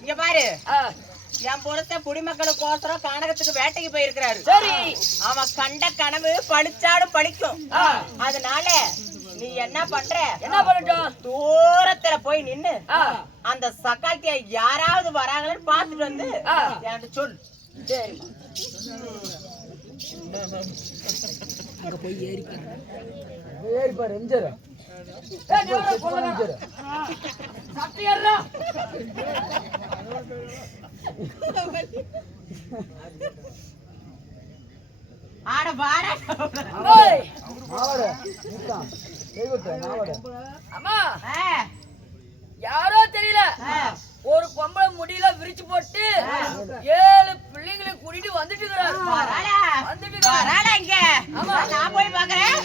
இங்க பாரு, என் புறத்த குடிமக்களுக்கோசரம் கானகத்துக்கு வேட்டைக்கு போயிருக்கிறாரு. சரி, அவன் கண்ட கனவு பழிச்சாலும் பழிக்கும். அதனால நீ என்ன பண்ற? என்ன பண்ணட்டும்? தூரத்துல போய் நின்னு அந்த சக்காத்திய யாராவது வராங்கன்னு பாத்துட்டு வந்து என்கிட்ட சொல்லு. சரி, அங்க போய் ஏறிப்பாரு எம்ஜர் ஆட பாட அம்மா யாரோ தெரியல, ஒரு பொம்பளை முடியல விரிச்சு போட்டு 7 பிள்ளைங்களை கூட்டிட்டு வந்துட்டு இங்க. நான் போய் பாக்குறேன்.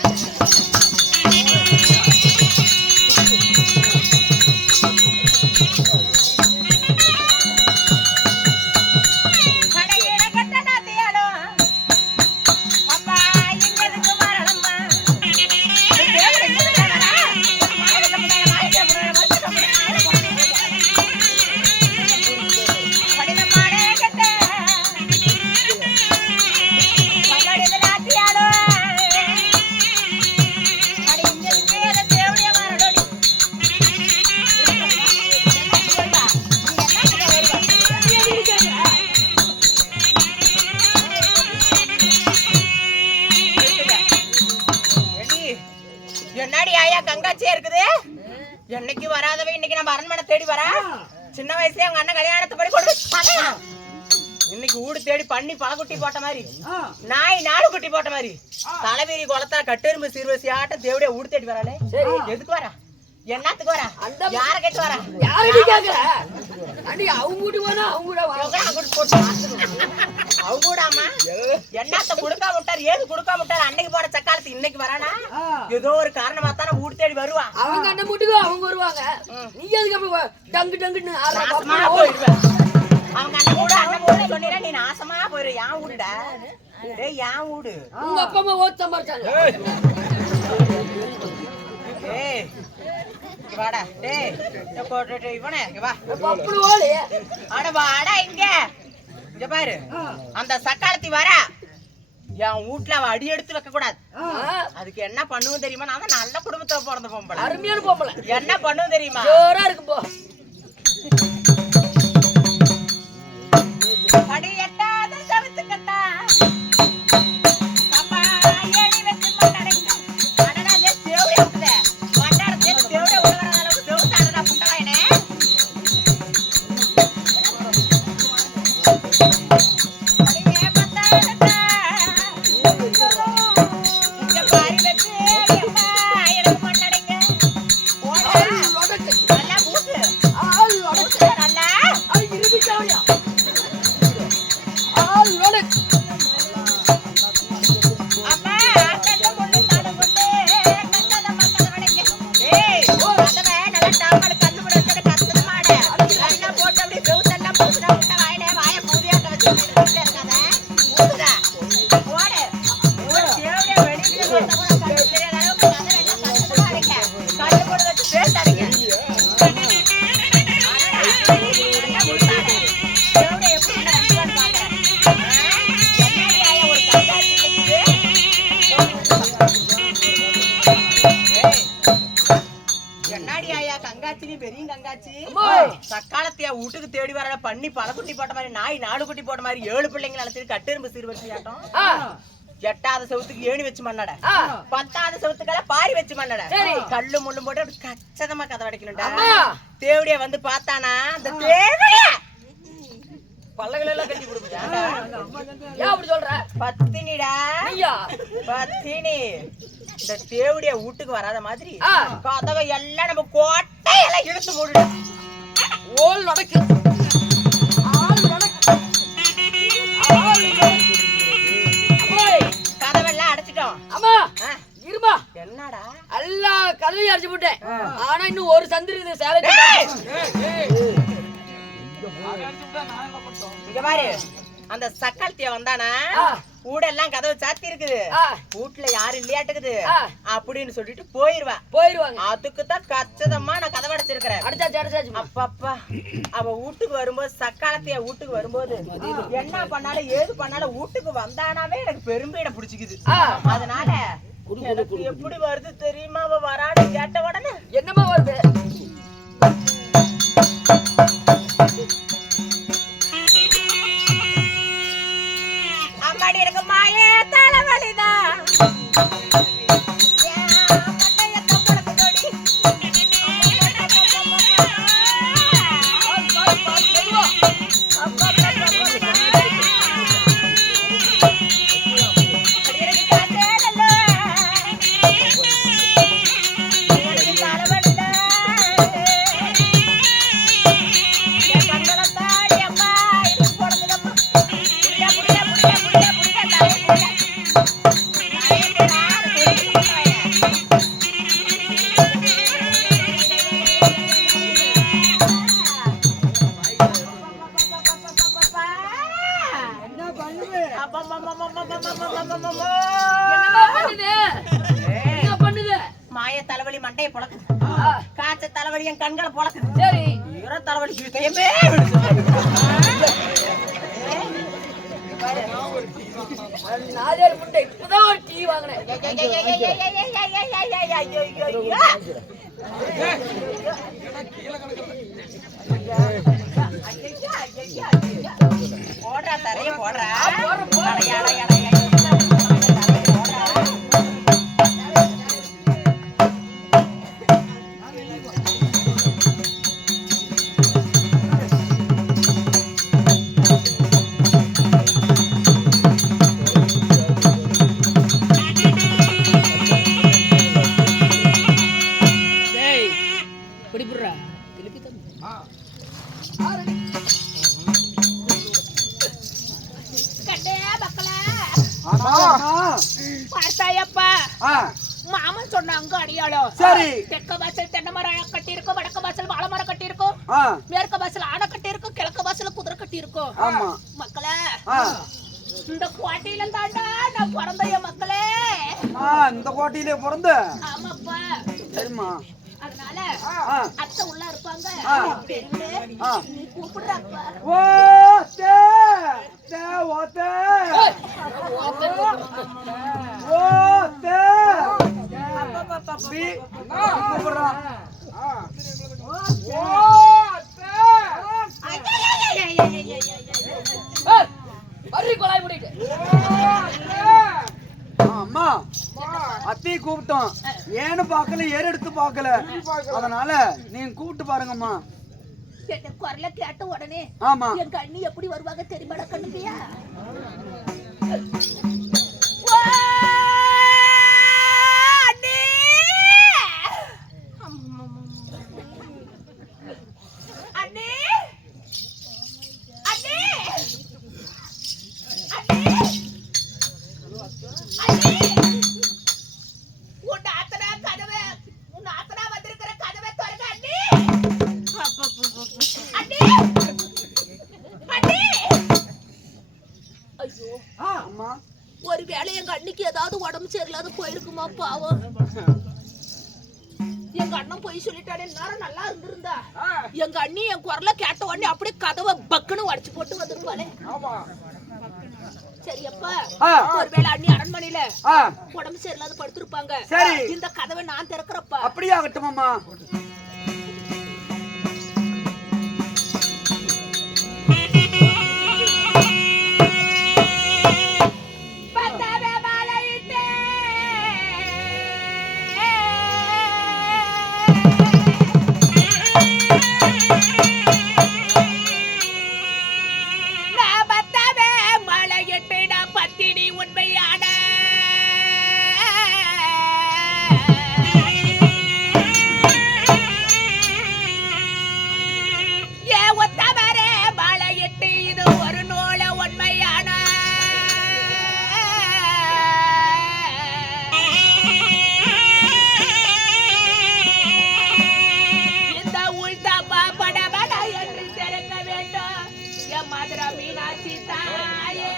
என்னடி ஆயா கங்காச்சியா இருக்குது? என்னைக்கு வராதவ இன்னைக்கு நம்ம அரண்மனை தேடி வரா. சின்ன வயசுல அவங்க அண்ணன் கல்யாணத்து படி கொண்டு இன்னைக்கு ஊடு தேடி பண்ணி பழக்குட்டி போட்ட மாதிரி, நாய் 4 குட்டி போட்ட மாதிரி, தலைவீரி குளத்தா கட்டெரும்பு சீர்வசி ஆட்ட தேவடியா ஊடு தேடி வராளே. எதுக்கு வரா? என்னத்துக்கு வரா? யார கேட்டு வரா? யாரடி கேக்குற? அடி அவங்க வீட்டு போனா அவங்க கூட அவங்க கூடாமா என்னத்த குடுக்காம விட்டார்? ஏது குடுக்காம விட்டார்? அன்னைக்கு போன சக்காலத்து இன்னைக்கு வரானா? ஏதோ ஒரு காரணமா தானே ஊடு தேடி வருவான். அவங்க அண்ணன் வீட்டுக்கு அவங்க வருவாங்க. நீ எதுக்கு டங்கு டங்குன்னு போயிடுவேன்? அவங்க அண்ணன் கூட சொன்னீங்க, நீ நாசமா போயிரு. என் வீடுடா, டேய் என் வீடு. உங்க அப்பா அம்மா ஓட்டு சம்பாரிச்சாங்க. ஏய் வாடா, டேய் இவனே வா. அப்படி ஓடு. அட வாடா இங்க. இங்க பாரு, அந்த சக்காலத்தி வர என் வீட்டுல அவ அடி எடுத்து வைக்க கூடாது. அதுக்கு என்ன பண்ணுவோம் தெரியுமா? நான் தான் நல்ல குடும்பத்துல பிறந்த பொம்பளை, அருமையான பொம்பளை. என்ன பண்ணுவோம் தெரியுமா? ஜோரா இருக்கு போ. அடி எட்டாத சவித்துக்கட்டா சக்காலத்தியா வீட்டுக்கு தேடி வர பண்ணி பழக்குட்டி போட்ட மாதிரி, நாய் 4 குட்டி போட்ட மாதிரி, 7 பிள்ளைங்களை அழைச்சிட்டு கட்டெரும்பு சீர்வரிசை ஆட்டம். 8வது செவத்துக்கு ஏணி வச்சு மண்ணட, 10வது செவத்துக்கால பாரி வச்சு மண்ணட, கல்லு முள்ளும் போட்டு அப்படி கச்சதமா கதை வடைக்கணும்டா. தேவடியா வந்து பார்த்தானா அந்த தேவடியா பல்லகள் எல்லாம் கட்டி கொடுப்பா. ஏன் அப்படி சொல்ற? பத்தினிடா பத்தினி. இந்த தேவடியா வீட்டுக்கு வராத மாதிரி கதவை எல்லாம் நம்ம கோட்டையெல்லாம் இழுத்து மூடுட. ஓல் நடக்கு கதவெல்லாம் அடைச்சிட்டோம். ஆமா இருமா. என்னடா எல்லா கதவையும் அடிச்சு போட்டேன். ஆனா இன்னும் ஒரு சந்திரி இது சேலை. இங்க பாரு, அந்த சக்காலத்திய வந்தானா ஊடெல்லாம் கதவு சாத்தி இருக்குது, வீட்டுல யாரும் இல்லையாட்டுக்குது அப்படின்னு சொல்லிட்டு போயிருவாங்க. அதுக்குதான் கச்சதமா நான் கதவை அடைச்சிருக்கிறேன். அப்பப்பா அவ வீட்டுக்கு வரும்போது சக்காலத்தைய வீட்டுக்கு வரும்போது என்ன பண்ணாலும் ஏது பண்ணாலும் வீட்டுக்கு வந்தானாவே எனக்கு பெரும்பீட பிடிச்சிக்குது. அதனால எனக்கு எப்படி வருது தெரியுமா? அவ வரான்னு கேட்ட உடனே என்னமா வருது? அம்மாடி எனக்கு மாயே தலைவலிதான். மாய தலைவலி மண்டையை பொழக்குது, காய்ச்ச தலைவலி என் கண்களை பொழக்குது, சரி தலைவலி கையமே இப்பதான் ஒரு டீ வாங்கினேன். போடுறா தரைய போடுறா. மாமன் சொன்னாங்க அடியாளம். சரி, தெற்க வாசல் தென்னை மரம் கட்டி இருக்கும், வடக்க வாசல் வாழை மரம் கட்டி இருக்கும், மேற்க வாசல் ஆனை கட்டி இருக்கும், கிழக்க வாசல் குதிரை கட்டி இருக்கும். மக்களே, இந்த கோட்டையில தாண்டா நான் பிறந்த மக்களே. இந்த கோட்டையிலே பிறந்த? ஆமாப்பா. சரிம்மா. அதனால அத்தை உள்ள இருப்பாங்க, நீ கூப்பிடுறாப்பா. அம்மா அத்தையை கூப்பிட்டோம், ஏன்னு பாக்கல ஏறெடுத்து பாக்கல, அதனால நீங்க கூப்பிட்டு பாருங்கம்மா. குரல கேட்ட உடனே ஆமா என் கண்ணி எப்படி வருவாங்க தெரியுமா கண்ணுக்கியா? ஒரு வேளை எங்க அண்ணிக்கு ஏதாவது உடம்பு சரியில்லாத போயிருக்குமா பாவம். எங்க அண்ணன் போய் சொல்லிட்டாரு, எல்லாரும் நல்லா இருந்திருந்தா எங்க அண்ணி என் குரல கேட்ட உடனே அப்படியே கதவை பக்குன்னு உடைச்சு போட்டு வந்துருப்பாளே. சரியப்பா, ஒருவேளை அண்ணி அரண்மனையில உடம்பு சரியில்லாத படுத்திருப்பாங்க, இந்த கதவை நான் திறக்கிறப்பா. அப்படியே ஆகட்டும் அம்மா. மதுரை மீனாட்சி தாயே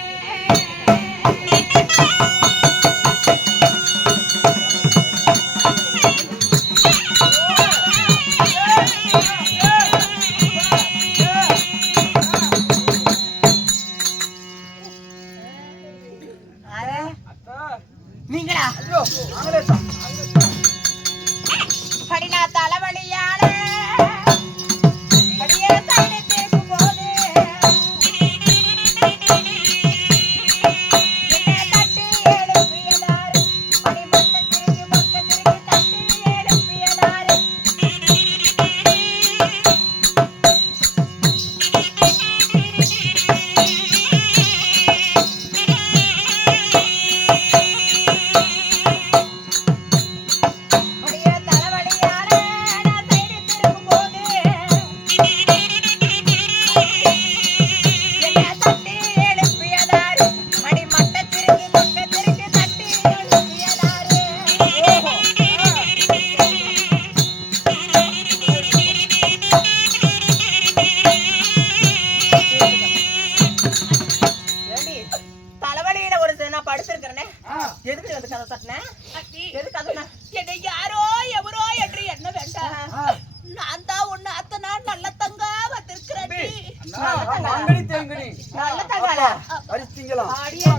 தங்காளா அங்கடி தேங்கடி நல்ல தங்காளா அரிசிங்களா ஆடியே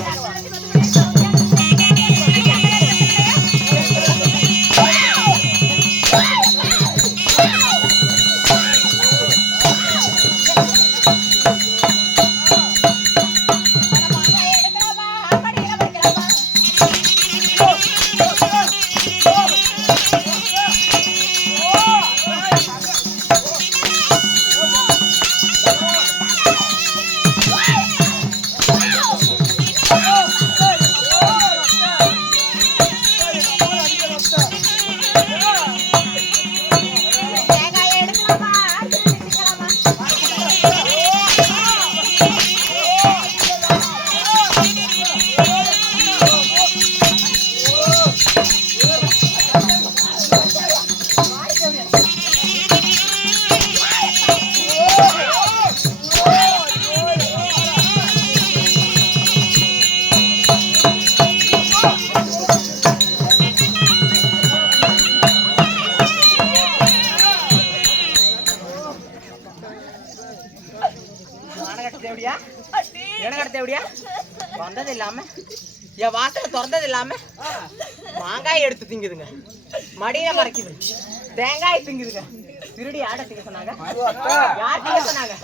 வந்தது இல்லாம என் வாசல திறந்தது இல்லாம மாங்காய் எடுத்து திங்குதுங்க, மடியில மறைக்குது, தேங்காய் திங்குதுங்க, திருடி ஆட திங்க சொன்னாங்க. யார் திங்க சொன்னாங்க?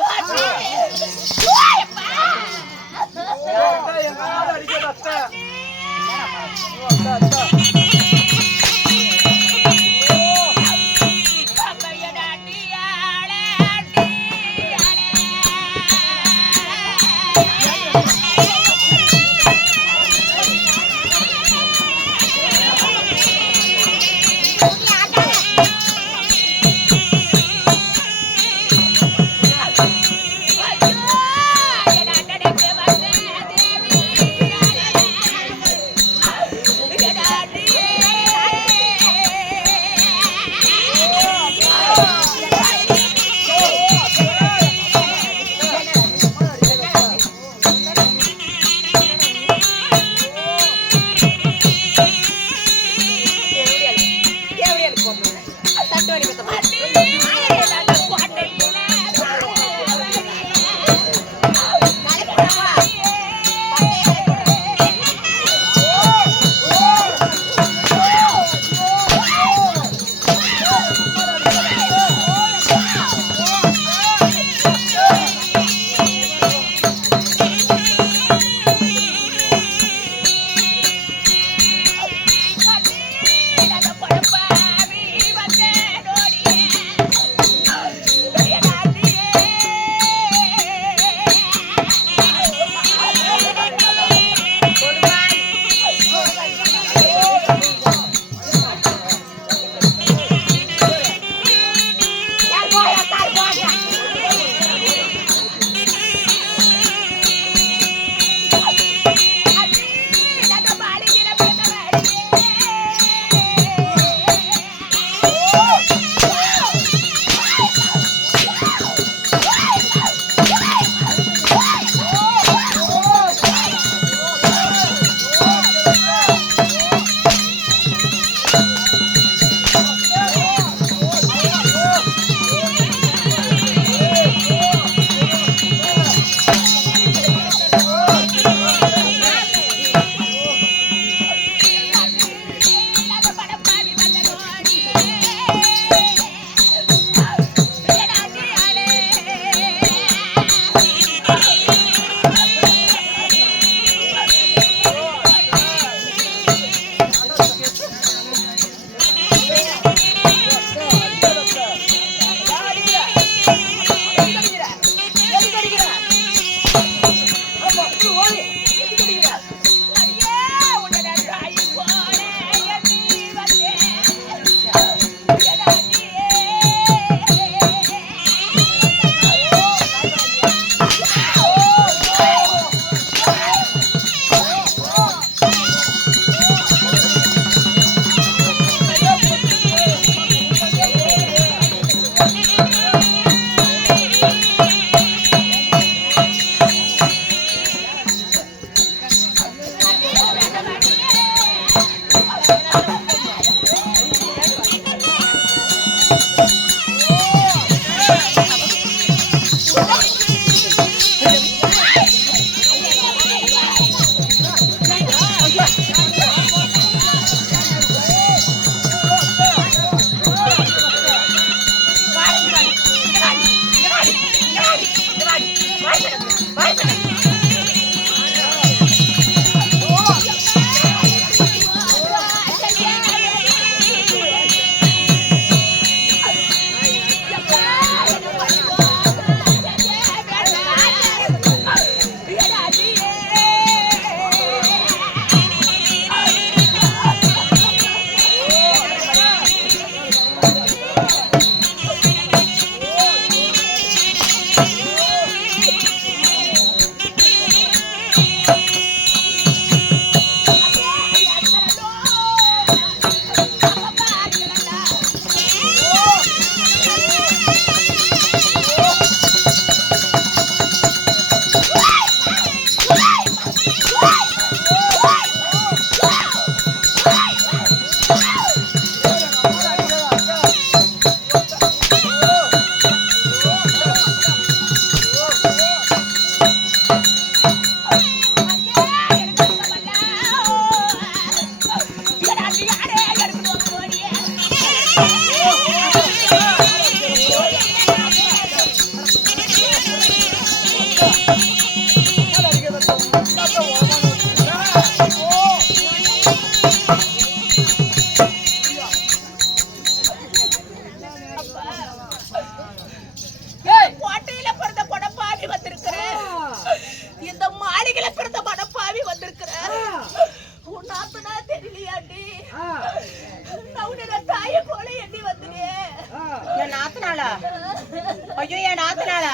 ஐயோ என் நாத்தனாளா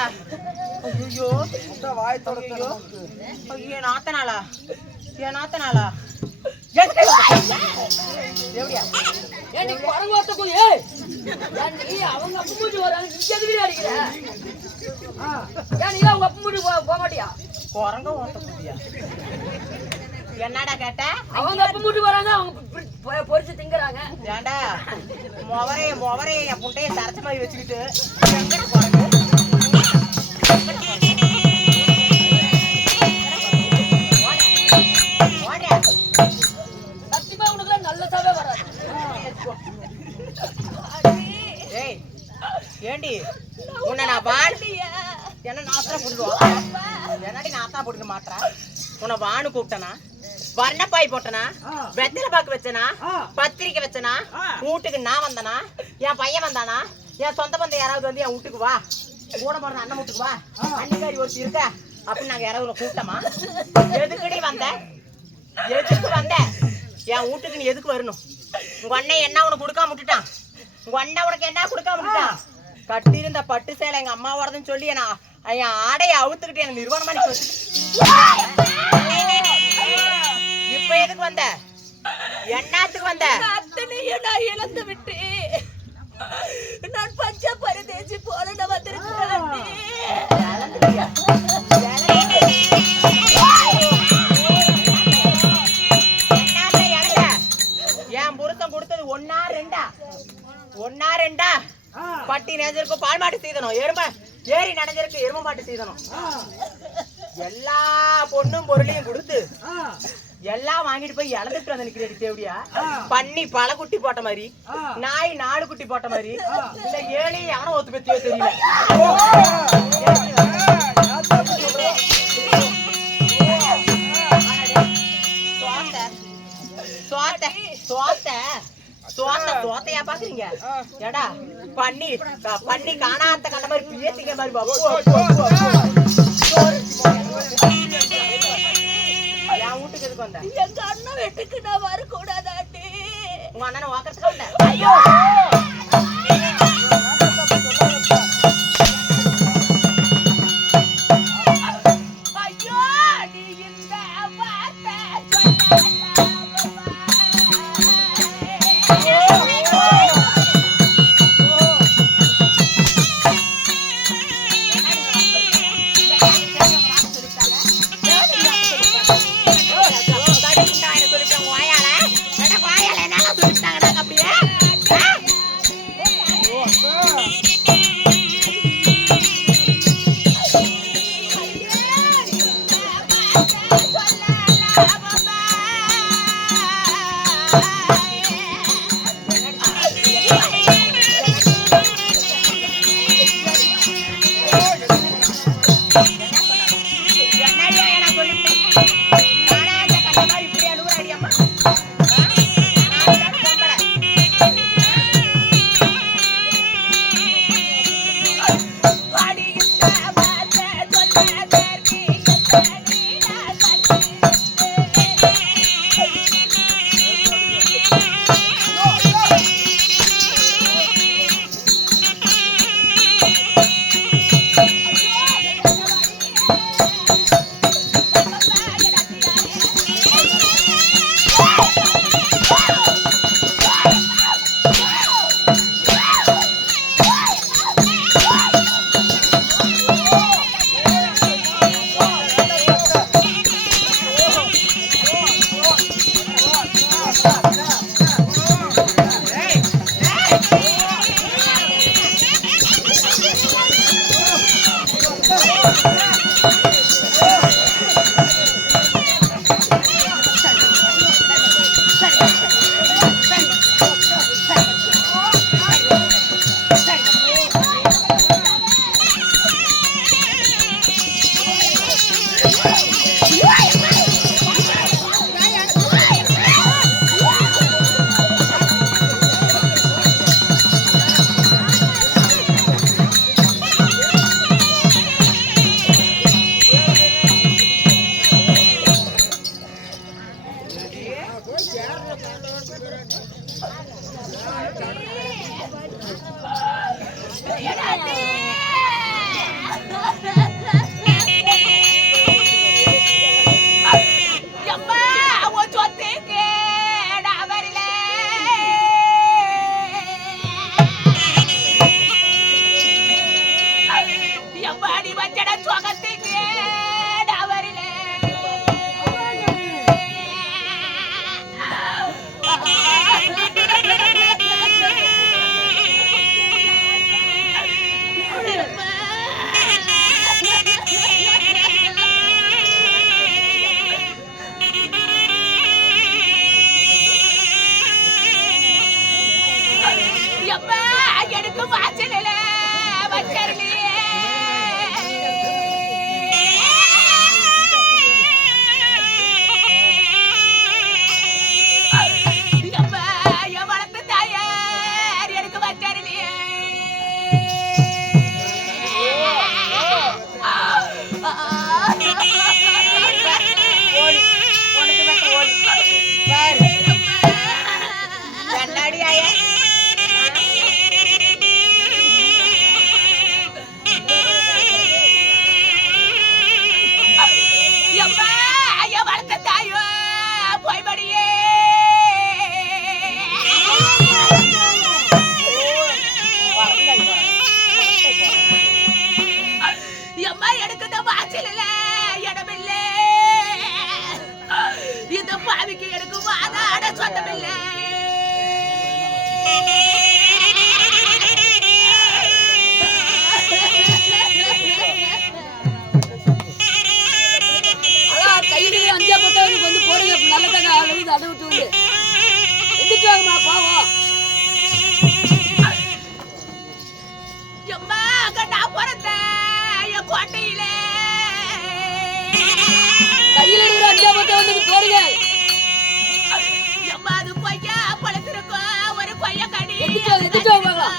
ஐயோ வாய் ஐயோ தொடக்க ஐயோ என் நாத்தனாளா எப்படியா ஏண்டி குரங்கோட்டக்கும் ஏய் நீ அவங்க அப்பா மூடி வராங்க நீ எதுக்கு அடிக்கிற ஏன் நீ அவங்க அப்பா மூடி போக மாட்டியா குரங்க ஓட்ட முடியா என்னடா கேட்ட அவங்க அப்பா மூடி வராங்க அவங்க பொரிச்சு திங்கறாங்க ஏண்டா மொவரே என் புண்டைய சரச்ச மாதிரி வச்சுக்கிட்டு எங்கடா குரங்கு சத்தியமா உனக்கு நல்லதாவே வராது ஏய் ஏண்டி உன்னை நான் வாடி என்ன நாத்தா போட்டுடுவோம் என்னடி நாத்தா போட்டுக்க மாட்டா உன்னை வானு கூப்பிட்டனா வர்ணப்பாய் போட்டனா வெத்தலை பாக்கு வச்சனா பத்திரிக்கை வச்சனா வீட்டுக்கு நான் வந்தனா என் பையன் வந்தானா என் சொந்த பந்தம் யாராவது வந்து என் வீட்டுக்கு வா கூட போறது அண்ணன் வீட்டுக்கு வா அன்னிக்காரி ஒருத்தி இருக்க அப்படின்னு நாங்க யாராவது கூப்பிட்டோமா எதுக்குடி வந்த என் வீட்டுக்கு நீ எதுக்கு வரணும் உங்க அண்ணன் என்ன உனக்கு கொடுக்காம விட்டுட்டான் உங்க அண்ணன் உனக்கு என்ன கொடுக்காம விட்டுட்டான் கட்டியிருந்த பட்டு சேலை எங்க அம்மா வரதுன்னு சொல்லி என் ஆடையை அவுத்துக்கிட்டு எனக்கு நிர்வாணமா நீ இப்ப எதுக்கு வந்த என்னத்துக்கு வந்த அத்தனையும் நான் இழந்து விட்டு நான் பச்சை பரதேசி போல நான் வந்திருக்கிறேன் என் புருஷன் கொடுத்தது ஒன்னா ரெண்டா பட்டி நெஞ்சிருக்கு பால் மாட்டு சீதனம் ஏரி நனைஞ்சிருக்கு எரும மாட்டு சீதனம் எல்லா பொண்ணும் பொருளையும் கொடுத்து எல்லாம் வாங்கிட்டு போய் இழந்துட்டு வந்து நிக்கிறேன் தேவடியா பண்ணி பல குட்டி போட்ட மாதிரி நாய் 4 குட்டி போட்ட மாதிரி இந்த ஏழி எவனும் ஒத்து பத்தியோ தெரியல சோத்தையா பாக்குறீங்க ஏடா பண்ணி காணாத்த கண்ட மாதிரி பேசிங்க மாதிரி என் வீட்டுக்கு எதுக்கு வந்த எங்க அண்ணன் வீட்டுக்கு நான் வரக்கூடாதாண்டி உங்க அண்ணனை வாக்கறதுக்கு வந்த ஐயோ போடுங்க. எம்மா அது கொய்யா பழத்திருக்கோம் ஒரு கொய்யா கடி எதுக்கு பார்க்கலாம்.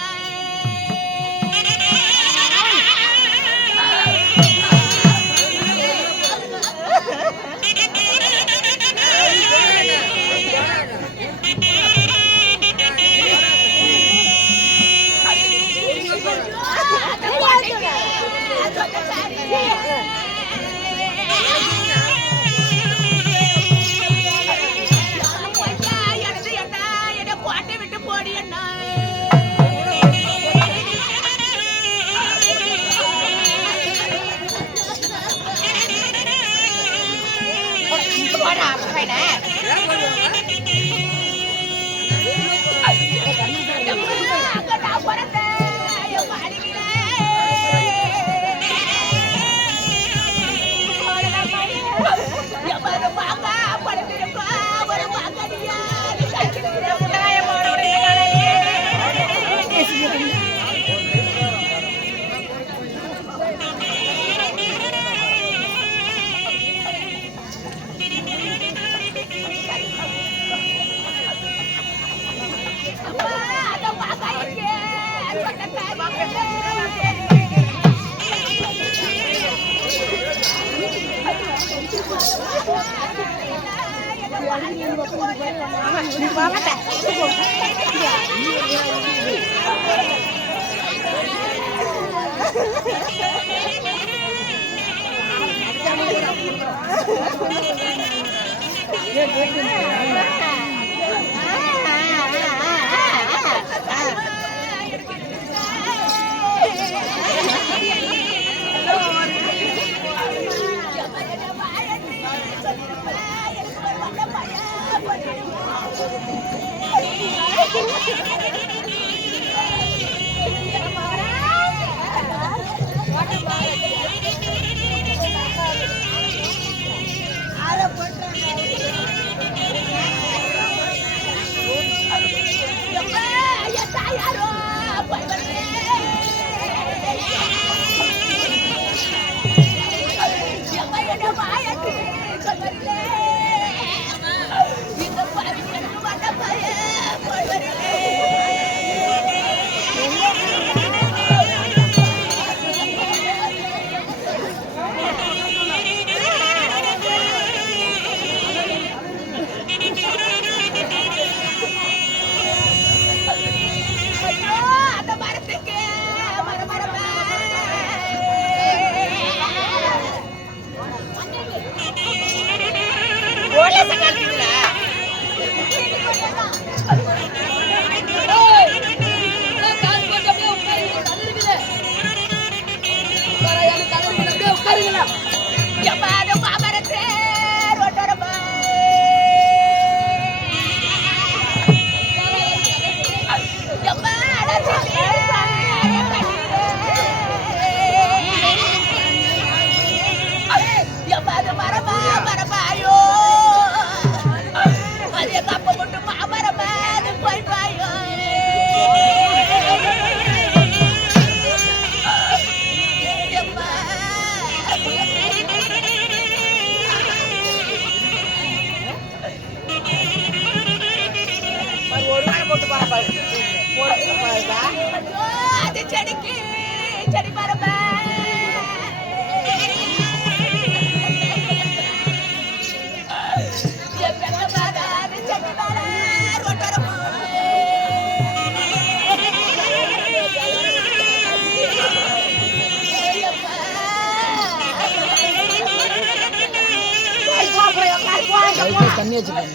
தண்ணி வச்சுக்கோங்க.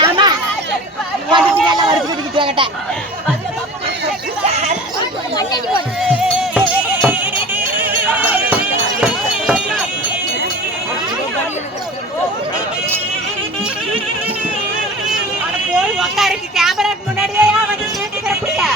ஆமா போய் உட்காருக்கு கேமராக்கு முன்னாடியே வந்து கேட்டுக்கிறப்படியா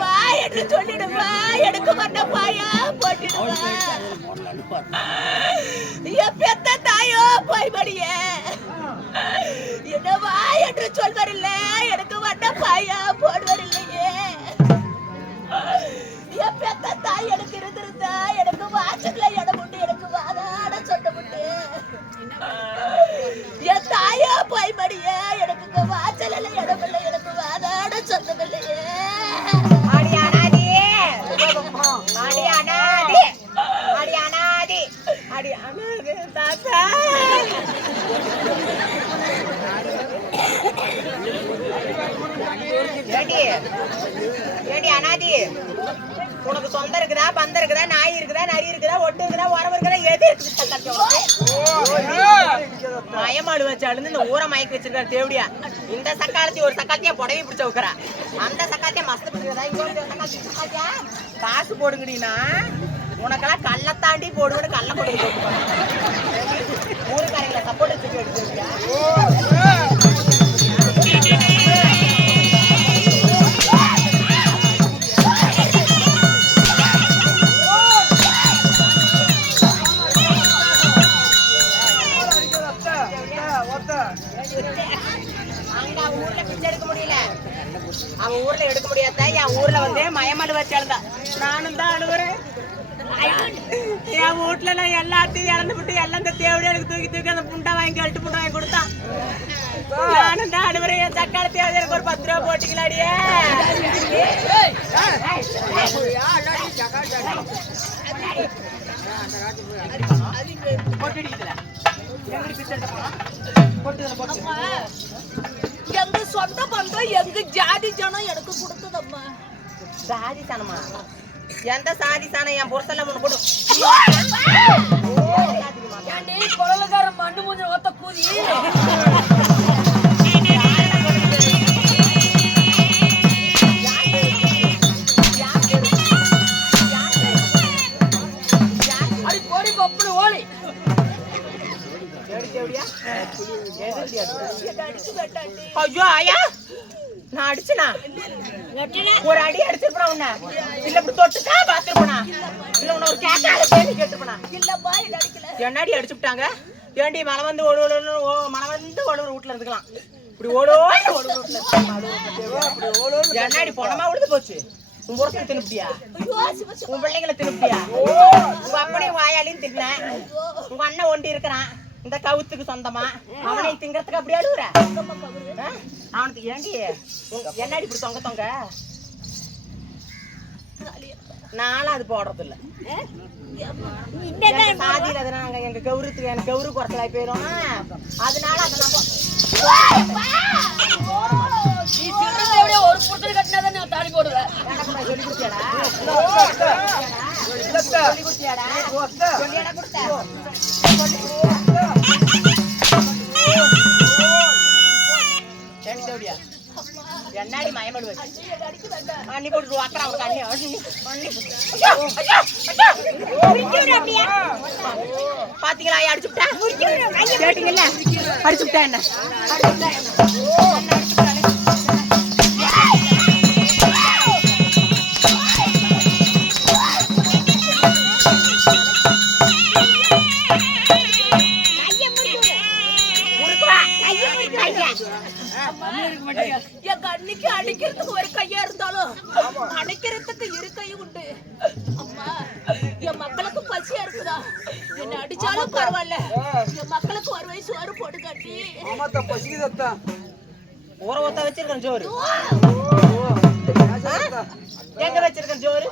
வா என்று சொல்லிடுவா எனக்கு வந்த பாயா போட்டுடுவா என் பெத்த தாயோ போய்படியே என்னவா என்று சொல்வரில்லை எனக்கு வந்த பாயா போடுவரில்லையே என் பெத்த தாய் எனக்கு இருந்திருந்தா எனக்கு வாசல்ல இடம் உண்டு எனக்கு வாதாட சொந்த உண்டு என் தாயா போய்படியே எனக்கு வாசல்ல இடம் இல்லை எனக்கு வாதாட சொந்தம் இல்லையே அடி அனாதி அடி அனாதி அடி அனாதி அடி அனாதி தாத்தா ஏடி ஏடி அனாதி உனக்கு சொந்தம் இருக்குதா பந்தம் இருக்குதா நாய் இருக்குதா நரி இருக்குதா ஒட்டு இருக்குதா உறவு இருக்குதா எது இருக்குது மயமாடு வச்சு அழுந்து இந்த ஊரை மயக்க வச்சிருக்காரு தேவடியா இந்த சக்காலத்தி ஒரு சக்காலத்தியா புடவை பிடிச்ச வைக்கிறா அந்த சக்காத்தியா மஸ்து பிடிக்கிறதா காசு போடுங்கடினா உனக்கெல்லாம் கல்லை தாண்டி போடுவேன்னு கல்லை போட்டு ஊருக்காரங்களை சப்போர்ட் வச்சுட்டு எடுத்துருக்கியா அவன் ஊர்ல எடுக்க முடியாத என் ஊர்ல வந்து மயமாடு வச்சு அழுந்தா நானும் தான் அழுவுறேன் என் வீட்டுல நான் எல்லாத்தையும் இழந்து விட்டு எல்லாம் இந்த தேவடியா எனக்கு தூக்கி தூக்கி அந்த புண்டை வாங்கி அழுட்டு புண்டை வாங்கி கொடுத்தான் நானும் தான் அழுவுறேன் என் சக்கால தேவை எனக்கு ஒரு 10 ரூபா போட்டிக்கலாடியே எங்க சொந்த பந்தம் எங்க ஜாதி ஜனம் எனக்கு கொடுத்ததம்மா சாதி சனமா எந்த சாதி சாணம் என் புருஷன்ல ஒண்ணு போட்டு கொலகார மண்ணு மூஞ்ச ஒத்த கூதி அடி போடி பப்புனு ஓடி ஐயோ ஆயா நான் அடிச்சனா ஒரு அடி அடிச்சிருப்பா உன்ன இல்ல இப்படி தொட்டுக்கா பாத்துருப்பா இல்ல உன்ன ஒரு கேட்டால கேள்வி கேட்டுப்பா இல்லப்பா இது அடிக்கல என்னடி அடிச்சுட்டாங்க ஏண்டி மழை வந்து மழை வந்து ஒரு வீட்டுல இருந்துக்கலாம் இப்படி ஓடோடு ஒரு வீட்டுல என்னடி பொணமா விழுந்து போச்சு உன் புறத்துல தின்னுப்பியா உன் பிள்ளைங்களை தின்னுப்பியா உங்க அப்பனையும் வாயாலையும் தின்ன உங்க அண்ணன் ஒண்டி இருக்கிறான் இந்த கவுத்துக்கு சொந்தமா அவனை திங்கறதுக்கு அப்படி அழுகுற அவனுக்கு ஏண்டி என்னடி இப்படி தொங்க தொங்க நானும் அது போடுறது இல்ல சாதியில அதனால நாங்க எங்க கௌரவத்துக்கு எனக்கு கௌரவ குறைச்சலாய் போயிடும் அதனால அதை ஒரு புத்தர் கட்டினாதான் நான் தாடி போடுவேன் சொல்லி கொடுத்தியாடா சொல்லி கொடுத்தியாடா சொல்லியாடா கொடுத்த என்னடி மயமடு அண்ணி போட்டு வாக்குறா அவங்க பாத்தீங்களா அடிச்சுட்டா கேட்டீங்கல்ல அடிச்சுட்டா என்ன எங்க அன்னைக்கு அடிக்கிறதுக்கு ஒரு கையா இருந்தாலும் அணைக்கிறதுக்கு இரு கையும் உண்டு அம்மா என் மக்களுக்கு பசியா இருக்குதா என்ன அடிச்சாலும் பரவாயில்ல என் மக்களுக்கு ஒரு வயசு சோறு போட்டு கட்டி ஊற ஒத்த வச்சிருக்கேன் ஜோறு எங்க வச்சிருக்கேன் ஜோறு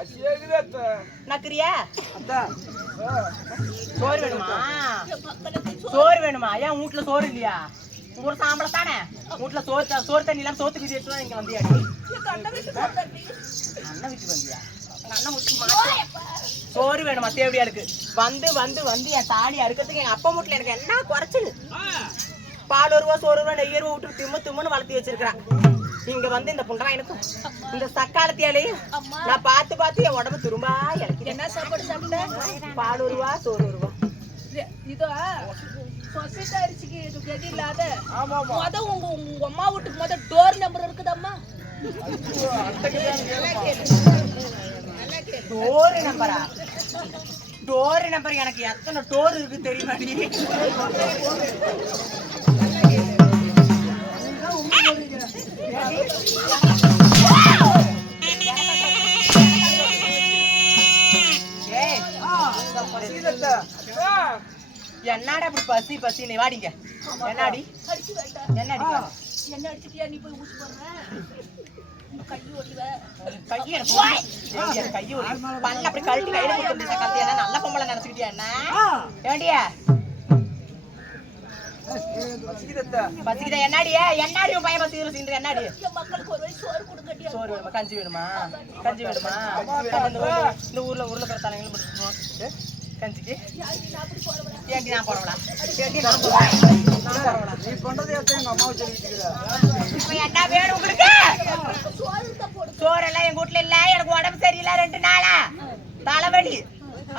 நக்கிரியா சோறு வேணுமா சோறு வேணுமா ஏன் வீட்டுல சோறு இல்லையா ஒரு சாம்பளம் தானே வீட்டுல சோறு தண்ணி எல்லாம் சோத்து விதி எடுத்து இங்க வந்தியா அண்ணன் வீட்டுக்கு வந்தியா அண்ணன் சோறு வேணுமா தேவடியாளுக்கு வந்து வந்து வந்து என் தாடி அறுக்கிறதுக்கு எங்க அப்பா வீட்டுல எனக்கு என்ன குறைச்சல் பால் 1 ரூபா சோறு ரூபா நெய்ய ரூபா விட்டு திம்மு திம்முன்னு வளர்த்தி வச்சிருக்கிறான் இங்க வந்து இந்த புண்டா எனக்கும் இந்த சக்காலத்தியாலையும் நான் பார்த்து பார்த்து என் உடம்பு திரும்ப இறக்கிறேன் என்ன சாப்பாடு சாப்பிட்டேன் பால் 1 ரூபா சோறு 1 ரூபா இதோ சொசைட்டி அரிசிக்கு இது கதி இல்லாத உங்க அம்மா வீட்டுக்கு டோர் நம்பர் இருக்குதம்மா டோர் நம்பரா? டோர் நம்பர் எனக்கு எத்தனை டோர் இருக்கு தெரியுமாடி? என்னடா இப்படி பசி பசி நீ வாடிங்க. என்னடி அடிச்சு வேண்டாம். என்னடி என்ன அடிச்சிட்டியா நீ போய் ஊசி போடுற? கை ஓடிவ. கையை பல்ல அப்படி கழட்டி கையில கொடுத்துருந்த கத்தியா நல்ல பொம்பளை நினைச்சுக்கிட்டியா? என்ன ஏண்டியா பசிக்குதா? என்னடியா என்னடி உன் பையன் பசி சீன்ற? என்னடி என் மக்களுக்கு ஒரு வயசு சோறு கொடுக்கட்டியா? சோறு வேணுமா? கஞ்சி வேணுமா? கஞ்சி வேணுமா? இந்த ஊர்ல உருளைக்கிற தலைங்களும் முடிச்சுக்கோ. கஞ்சிக்கு ஏண்டி நான் போறவளா? ஏண்டி நான் போறவளா? நீ பண்றது எங்க அம்மாவை சொல்லிட்டு இப்ப என்ன வேணும் உங்களுக்கு? சோறு தான் போடு. சோறு எல்லாம் எங்க வீட்டுல இல்ல. எனக்கு உடம்பு சரியில்லை 2 நாளா தலைவலி.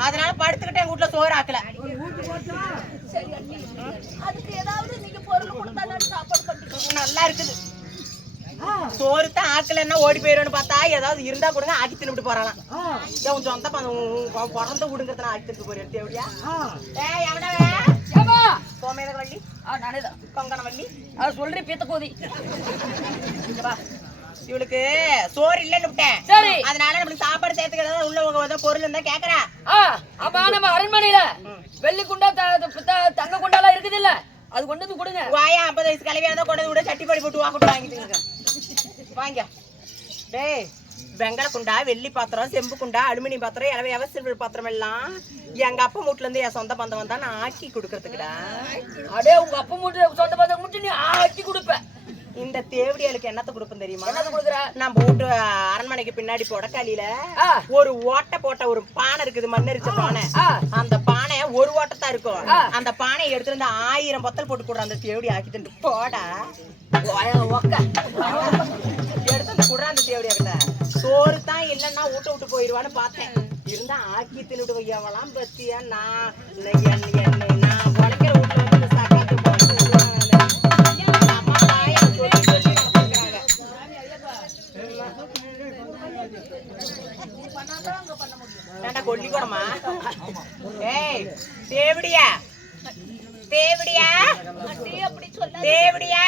அதனால படுத்துக்கிட்டு எங்க வீட்டுல சோறு ஆக்கல. சரி அண்ணி, அதுக்கு ஏதாவது நீங்க பொருள் கொடுத்தா நான் சாப்பாடு கட்டிக்கிறேன். நல்லா இருக்குது. சோறு தான் ஆக்கலன்னா ஓடி போயிடும்னு பார்த்தா ஏதாவது இருந்தா கொடுங்க ஆக்கி தின்னுட்டு போறாளாம். உன் சொந்த பிறந்த விடுங்கிறதுனா ஆக்கி தின்னு போறேன் எப்படியா? சோமேத வள்ளி நானேதான் கொங்கண வள்ளி அது சொல்றேன் பீத்த கோதி. இவளுக்கு சோறு இல்லன்னு விட்டேன். சரி, அதனால நம்மளுக்கு சாப்பாடு சேர்த்துக்கிறது உள்ள பொருள் இருந்தா கேக்குறா. அப்ப நம்ம அரண்மனையில வெள்ளி குண்டா தங்க குண்டாலாம் இருக்குது இல்ல, அது கொண்டு வந்து கொடுங்க. வாயா 50 வயசு கலவியா தான் கொண்டு வந்து விட சட்டி படி போட்டு வாங்கிட்டு வாங்கிட்டுங்க. வாங்க டேய். வெங்கல குண்டா, வெள்ளி பாத்திரம், செம்பு குண்டா, அலுமினியம் பாத்திரம், இலவை சில்வர் பாத்திரம் எல்லாம் எங்க அப்பா வீட்டுல இருந்து என் சொந்த பந்தம் வந்தா நான் ஆக்கி கொடுக்கறதுக்குடா. அடே உங்க அப்பா மூட்டு சொந்த பந்தம் மூட்டு நீ ஆக்கி கொடுப்ப. இந்த தேவடியாளுக்கு என்னத்த கொடுப்பேன் தெரியுமா? என்னது கொடுக்குற? நம்ம வீட்டு அரண்மனைக்கு பின்னாடி பொடக்காலியில ஒரு ஓட்டை போட்ட ஒரு பானை இருக்குது, மண்ணரிச்ச பானை. அந்த பானை ஒரு ஓட்டத்தான் இருக்கும். அந்த பானையை எடுத்து வந்து 1000 பொத்தல் போட்டு கூட அந்த தேவடி ஆக்கி தந்து போடா. எடுத்து குடுற அந்த தேவடியா கிட்ட சோறு தான் இல்லைன்னா ஊட்ட விட்டு போயிடுவான்னு பார்த்தேன். இருந்தா ஆக்கி தின்னுட்டு வையாவலாம் பத்தியா? நான் நான் உழைக்கிற வீட்டுல வந்து சாக்காத்து அம்மா தாயை சொல்லி சொல்லி நடத்துக்கிறாங்க. ஏண்டா கொல்லி கூடமா? ஏய் தேவடியா, தேவடியா, அண்ணி அப்படி சொல்லாத. தேவடியா,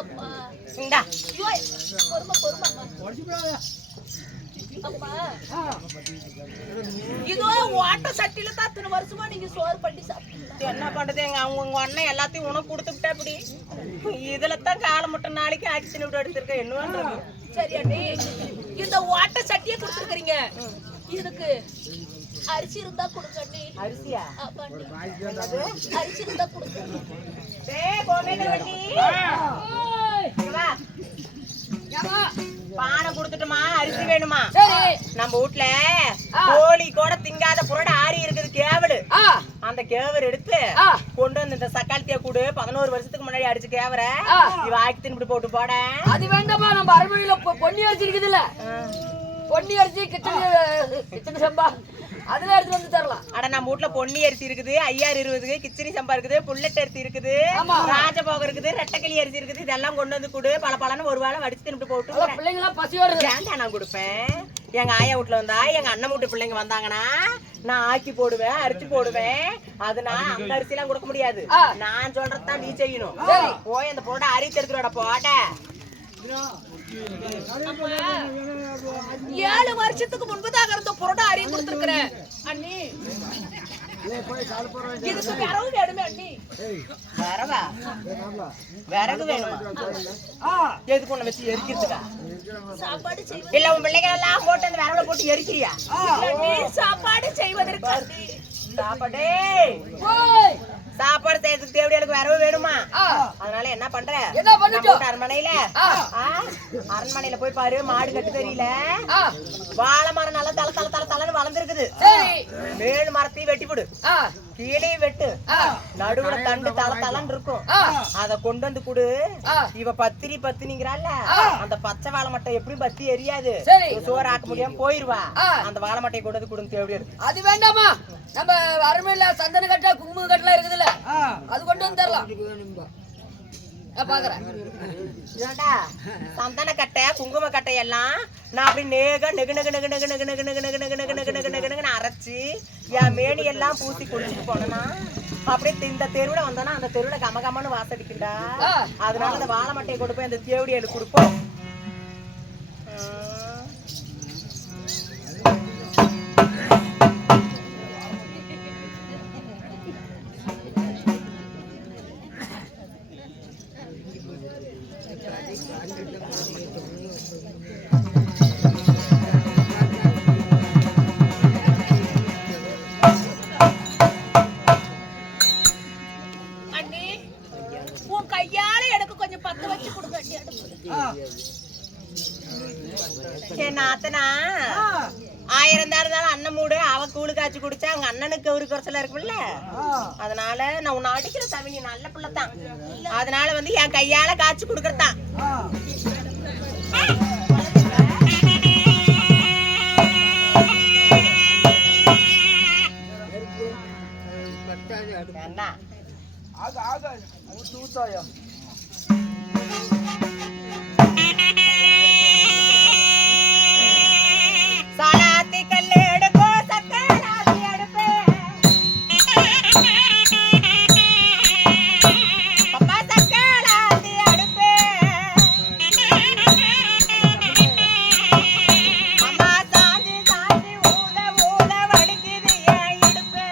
அப்பா இந்தா ஐயோ, பொறுமை. அம்மா இதோ ஓட்ட சட்டில தான் 3 வருஷமா நீங்க சோறு பண்ணி சாப்பிட்டீங்க. என்ன பண்றது? உங்க அண்ணன் எல்லாத்தையும் உனக்கு கொடுத்துட்டா அப்படி இதுல தான் காலை மட்டும் நாளைக்கு ஆக்கி தின்னு எடுத்திருக்க. என்ன பண்றது? சரி அண்ணி, இந்த ஓட்ட சட்டியை கொடுத்துருக்கீங்க, இதுக்கு அரிசி இருந்தா கொடுங்க அண்ணி. அரிசியா? அப்பா அண்ணி, அரிசி இருந்தா கொடுங்க. டேய் கோமேத வள்ளி, வா. பானை கொடுத்துட்டுமா? அரிசி வேணுமா? நம்ம வீட்டுல கோழி கூட திங்காத புரட ஆறி இருக்குது கேவடு. அந்த கேவர் எடுத்து கொண்டு வந்து இந்த சக்காலத்திய கூடு 11 வருஷத்துக்கு முன்னாடி அடிச்சு கேவர இவ ஆக்கி தின்னு போட்டு போட. அது வேண்டாமா? நம்ம அரண்மனையில பொன்னி அரிசி இருக்குது இல்ல, பொன்னி அரிசி கிச்சடி சம்பா அதுல எடுத்து வந்து தரலாம். அட நம்ம வீட்டுல பொன்னி அரிசி இருக்குது, 5020 கிச்சடி சம்பா இருக்குது, புல்லட் அரிசி இருக்குது, ராஜபோகம் இருக்குது, ரெட்டக்கிளி அரிசி இருக்குது. இதெல்லாம் கொண்டு வந்து கொடு. பல பலன்னு ஒரு வாழை வடிச்சு தின்னுட்டு போட்டு பிள்ளைங்களா பசியோட ஏன்டா நான் கொடுப்பேன். எங்க ஆயா வீட்டுல வந்தா எங்க அண்ணன் வீட்டு பிள்ளைங்க வந்தாங்கன்னா நான் ஆக்கி போடுவேன், அரிசி போடுவேன். அதனால அந்த அரிசி எல்லாம் கொடுக்க முடியாது. நான் சொல்றதுதான் நீ செய்யணும். போய் அந்த பொருட அரிசி எடுத்துட போட. 7 வருஷத்துக்கு முன்பதாக இருந்த புரோட்டா அரியும் கொடுத்துருக்கிறேன் அண்ணி. இதுக்கு விறகு வேணுமே அண்ணி. வரவா? விறகு வேணுமா? எதுக்கு ஒண்ணு வச்சு எரிக்கிறதுக்கா? சாப்பாடு செய்வது இல்ல உன் பிள்ளைகள் எல்லாம் போட்டு அந்த விறகுல போட்டு எரிக்கிறியா? சாப்பாடு செய்வதற்கு அண்ணி. சாப்பாடே சாப்பாடு செய்யறதுக்கு தேவடியாளுக்கு விறகு வேணுமா? அதனால என்ன பண்ற? அரண்மனையில போய் பாரு. மாடு கட்டு தெரியல, வாழை மரம் நல்லா தலை தலை தலை தலைன்னு வளர்ந்துருக்குது. மேல் மரத்தையும் வெட்டி போடு, கீழே வெட்டு, நடுவுல தண்டு தலை தலைன்னு இருக்கும். அத கொண்டு வந்து குடு. இவ பத்திரி பத்தினிங்கிறாள், அந்த பச்சை வாழை மட்டை எப்படியும் பத்தி எரியாது, சோறு ஆக்க முடியாம போயிருவா. அந்த வாழை மட்டையை கொண்டு வந்து கொடுங்க தேவடியாரு. அது வேண்டாமா? நம்ம அரண்மனையில சந்தன கட்டா குங்குமம் கட்டலாம் இருக்குதுல்ல, அது கொண்டு வந்து தரலாம். பாக்குறேன். ஏண்டா சந்தன கட்டை குங்கும கட்டை எல்லாம் நான் அப்படி நேக நெகு நெகு நெகு நெகு நெகு நெகு நெகு நெகு நெகு நெகு நெகு நெகு நெகு நெகுன்னு அரைச்சி என் மேனி எல்லாம் பூசி குளிச்சுட்டு போனேன்னா அப்படியே இந்த தெருவுல வந்தோன்னா அந்த தெருவுல கமகமன்னு வாசடிக்குண்டா. அதனால அந்த வாழை மட்டையை கொண்டு போய் அந்த தேவடியலுக்கு கொடுப்போம். உன் கையால எனக்கு கொஞ்சம் பத்து வச்சு கொடுங்க. நாத்தனா 1000 தான் இருந்தாலும் அண்ணன் மூடு அவ கூழு காய்ச்சி குடிச்சா அவங்க அண்ணனுக்கு ஒரு குறைச்சலா இருக்கும்ல. அதனால நான் உன்னை அடிக்கிற தவி, நீ நல்ல பிள்ளைத்தான். அதனால வந்து என் கையால காய்ச்சி குடுக்கறதான். என்ன சாலாத்தி கல்லு எடுக்கோ சக்கராத்தி அடுப்பு பப்பா சக்கராத்தி அடுப்பு அம்மா சாஞ்சி சாஞ்சி ஊத ஊத வலிக்குது என் இடுப்பு.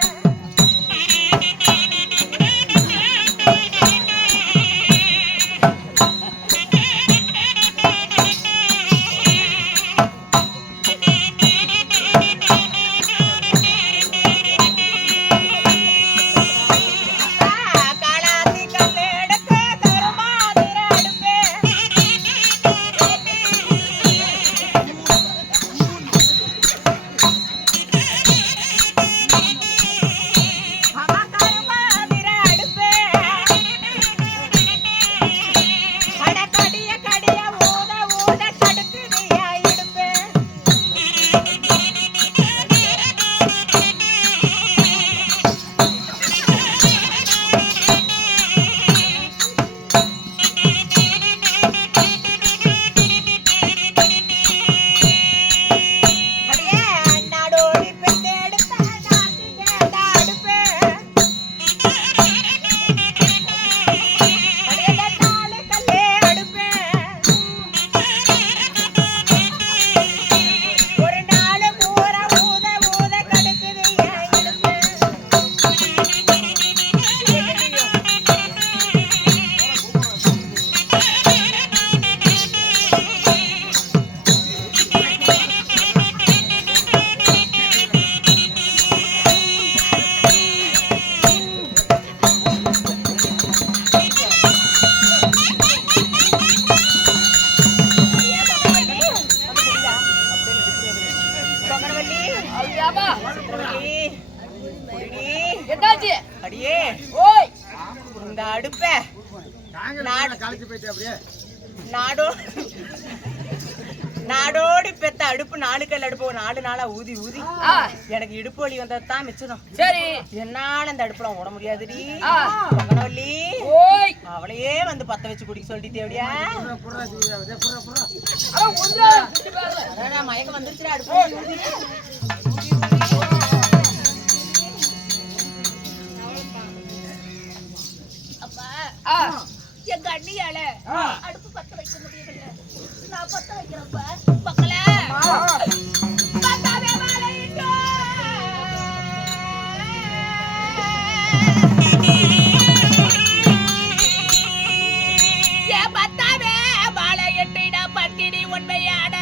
என்னாச்சு? அடியே ஓய், இந்த அடுப்ப நாடோடி பெத்த அடுப்பு 4 கல் அடுப்பு 4 நாளா ஊதி ஊதி எனக்கு இடுப்பு வலி வந்ததுதான் மிச்சம். சரி, என்னால இந்த அடுப்புல ஓட முடியாதுடி. ஓய், அவளையே வந்து பத்த வச்சு குடிக்க சொல்லிட்டு எப்படியா மயக்கம் வந்துருச்சுடா அடுப்பு. எங்க அண்ணியால அடுப்பு பத்த வைக்க முடியல. நான் பத்த வைக்கிறப்ப மக்களே பத்தாவே வாழையிட்டோ. ஏன் பத்தாவே வாழையிட்ட பத்தினி உண்மையான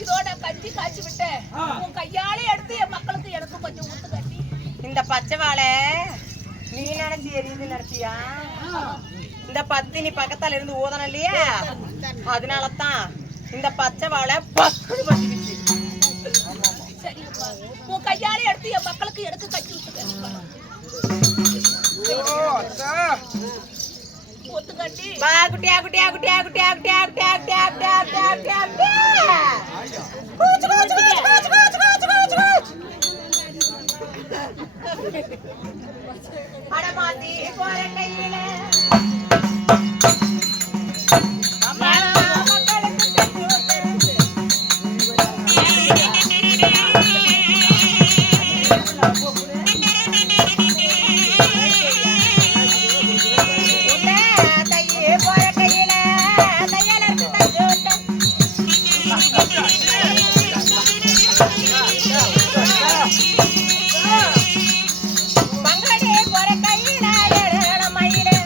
இதோட கஞ்சி காய்ச்சி விட்டேன். உன் கையாலே எடுத்து என் மக்களுக்கு எனக்கு கொஞ்சம் ஊத்து கட்டி. இந்த பச்சை வாழை நீ நினைச்சு எரியுது நினைச்சியா? இந்த பத்தினி பக்கத்தால இருந்து ஊதனம் இல்லையா, அதனாலதான் இந்த பச்சை வாழை பத்து பத்திக்கிச்சு. சரிப்பா, உன் கையாலே எடுத்து என் மக்களுக்கு எனக்கு கஞ்சி ஊத்து ஒத்துக்கட்டி. பா குட்டியா குட்டியா குட்டியா குட்டியா குட்டியா குட்டியா குட்டியா குட்டியா குட்டியா குட்டியா கூச்சு கூச்சு கூச்சு கூச்சு கூச்சு கூச்சு கூச்சு. அடமாத்தி போற கையில பங்கடே போற கையில மயிலே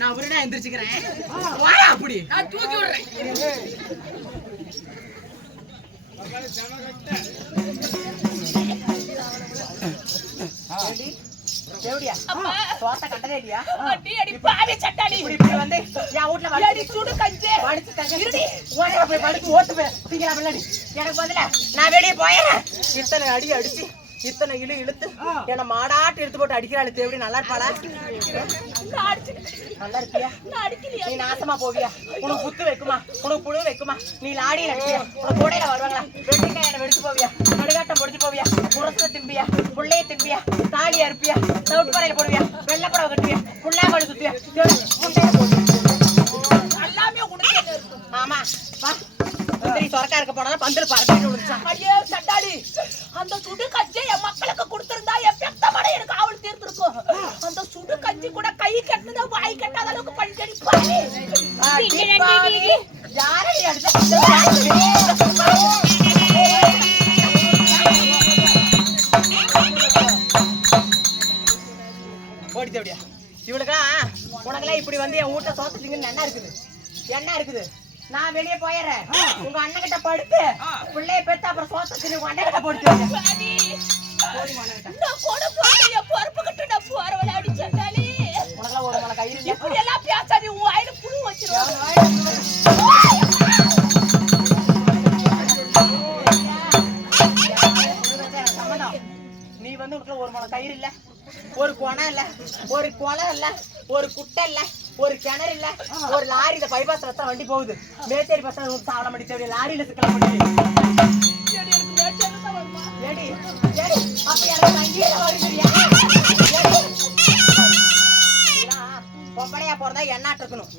நான் உருடா எந்திரிச்சுக்கிறேன். வாடா அப்படி. நான் தூக்கி விடுறேன். தேவடியா சோத்த கட்டதே இல்லையா? அடி அடி பாவி சட்டாடி. இப்படி வந்து என் வீட்டுல அடி சுடு கஞ்சே. வடிச்சு தங்கி ஓட போய் படுத்து ஓட்டு போய் திங்கலாம் பிள்ளாடி. எனக்கு பதில நான் வெளியே போயிடுறேன். இத்தனை அடி அடிச்சு இத்தனை இழுத்து என்ன மாடாட்டு எடுத்து போட்டு அடிக்கிறாள். தேவடி நல்லா இருப்பாளா? நல்லா இருக்கியா? நீ நாசமா போவியா? உனக்கு புத்து வைக்குமா? உனக்கு புழு வைக்குமா? நீ லாடியில அடிப்பியா? உனக்கு கூடையில வருவாங்களா? வெட்டிக்காய் வெடிச்சு போவியா? நடுகாட்டம் பொடிச்சு போவியா? முரசு திம்பியா? புள்ளைய திம்பியா? தாலியா இருப்பியா? சவுட்டு பாறையில போடுவியா? வெள்ளப்படவை கட்டுவியா? புள்ளாமடு சுத்தியா? முட்டையில போடுவியா? எல்லாமே உனக்கு இருக்கும். ஆமா வா சுந்தரி சொரக்கா இருக்க போனாலும் பந்தல் பறந்து விழுந்துச்சா? ஐயே சட்டாடி, அந்த சுடு கஞ்சி என் மக்களுக்கு கொடுத்திருந்தா என் பெத்தமட எனக்கு ஆவல் தீர்த்திருக்கும். அந்த சுடு கஞ்சி கூட கை கட்டினதா வாய் கட்டாத அளவுக்கு பஞ்சடி பாவி. யாரடி அடிச்சா? ஓடி தேவடியா இவளுக்கெல்லாம் உனக்கெல்லாம் இப்படி வந்து என் வீட்டை சோத்துட்டீங்கன்னு என்ன இருக்குது? நான் வெளியே போயிடுறேன். உங்க அண்ணன் கிட்ட படுத்து பிள்ளைய பெத்து அப்புறம் சோத்து உங்க அண்ணன் கிட்ட படுத்து பொறுப்பு கிட்ட நான் போறவளை அடிச்சாலே உனக்கெல்லாம் ஒரு மலை கயிறு இல்ல. இப்படி எல்லாம் பேசாதி உன் வாயில புழு வச்சிருவாங்க. நீ வந்து உனக்கு ஒரு மலை கயிறு இல்ல, ஒரு குணம் இல்ல, ஒரு குளம் இல்ல, ஒரு குட்டை இல்ல, ஒரு கிணறு இல்ல, ஒரு லாரி இந்த பைபாஸ் ரத்த வண்டி போகுது. மேச்சேரி பசங்க சாவல மடி தேடி லாரியில சிக்கல பண்ணி ஏடி ஏடி அப்ப எனக்கு அங்கேயே வருதுறியா? பொம்பளையா போறதா எண்ணாட்டு இருக்கணும்.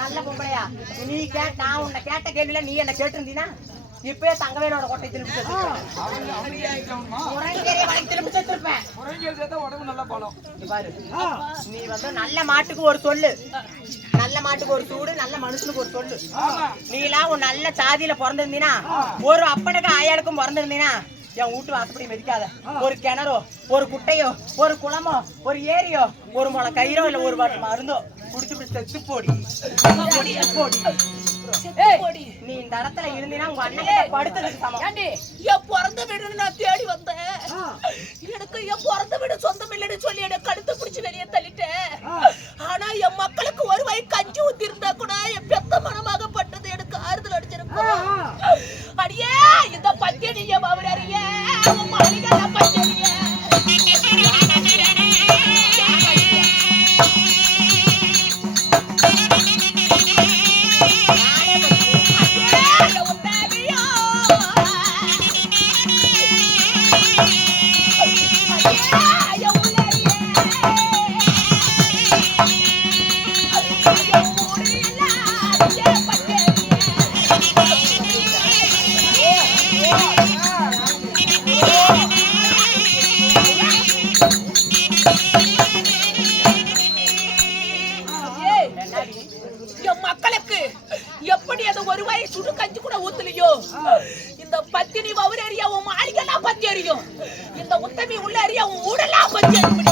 நல்ல பொம்பளையா நீ நான் உன்னை கேட்ட கேள்வியில நீ என்ன கேட்டிருந்தீனா இப்பயே தங்கவேலோட கொட்டை திருப்பி நீ வந்து நல்ல மாட்டுக்கு ஒரு சொல்லு, நல்ல மாட்டுக்கு ஒரு சூடு, நல்ல மனுஷனுக்கு ஒரு சொல்லு. நீ எல்லாம் ஒரு நல்ல சாதியில பிறந்திருந்தீனா, ஒரு அப்பனுக்கு ஆயாளுக்கும் பிறந்திருந்தீனா என் வீட்டு வாசப்படி மிதிக்காத. ஒரு கிணறோ, ஒரு குட்டையோ, ஒரு குளமோ, ஒரு ஏரியோ, ஒரு முளை கயிறோ இல்ல ஒரு மருந்தோ குடிச்சு செத்து போடி போடி. நீ இந்த இடத்துல இருந்தீனா உங்க அண்ணன் படுத்ததுக்கு சமம். என் பிறந்த வீடு நான் தேடி வந்தேன். எனக்கு என் பிறந்த வீடு சொந்தம் இல்லைன்னு சொல்லி எனக்கு கழுத்து பிடிச்சு வெளியே தள்ளிட்டேன். ஆனா என் மக்களுக்கு ஒரு வாய் கஞ்சி ஊத்தி இருந்தா கூட என் பெத்த மனமாகப்பட்டது எனக்கு ஆறுதல் அடிச்சிருக்கும். அடியே இந்த பத்தியடிய பவரறிய மாளிகை பத்தியடிய மக்களுக்கு எப்படி அந்த ஒரு வாய் சுடு கஞ்சி கூட ஊத்தலையோ இந்த பத்தினி வவுர் அறியா உன் மாளிகைலாம் பத்தி அறியும். இந்த உத்தமி உள்ள அறியா உன் ஊடெல்லாம் பத்தி அறியும்.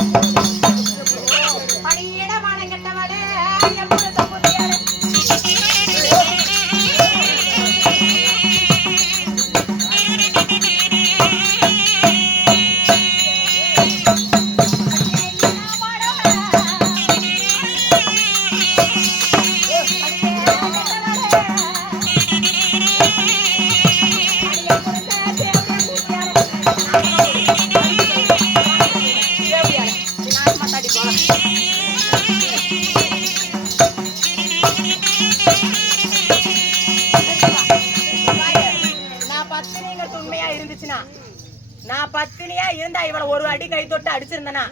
நான் பத்தினியா இருந்தா இவளை ஒரு அடி கை தொட்டு அடிச்சிருந்தனா,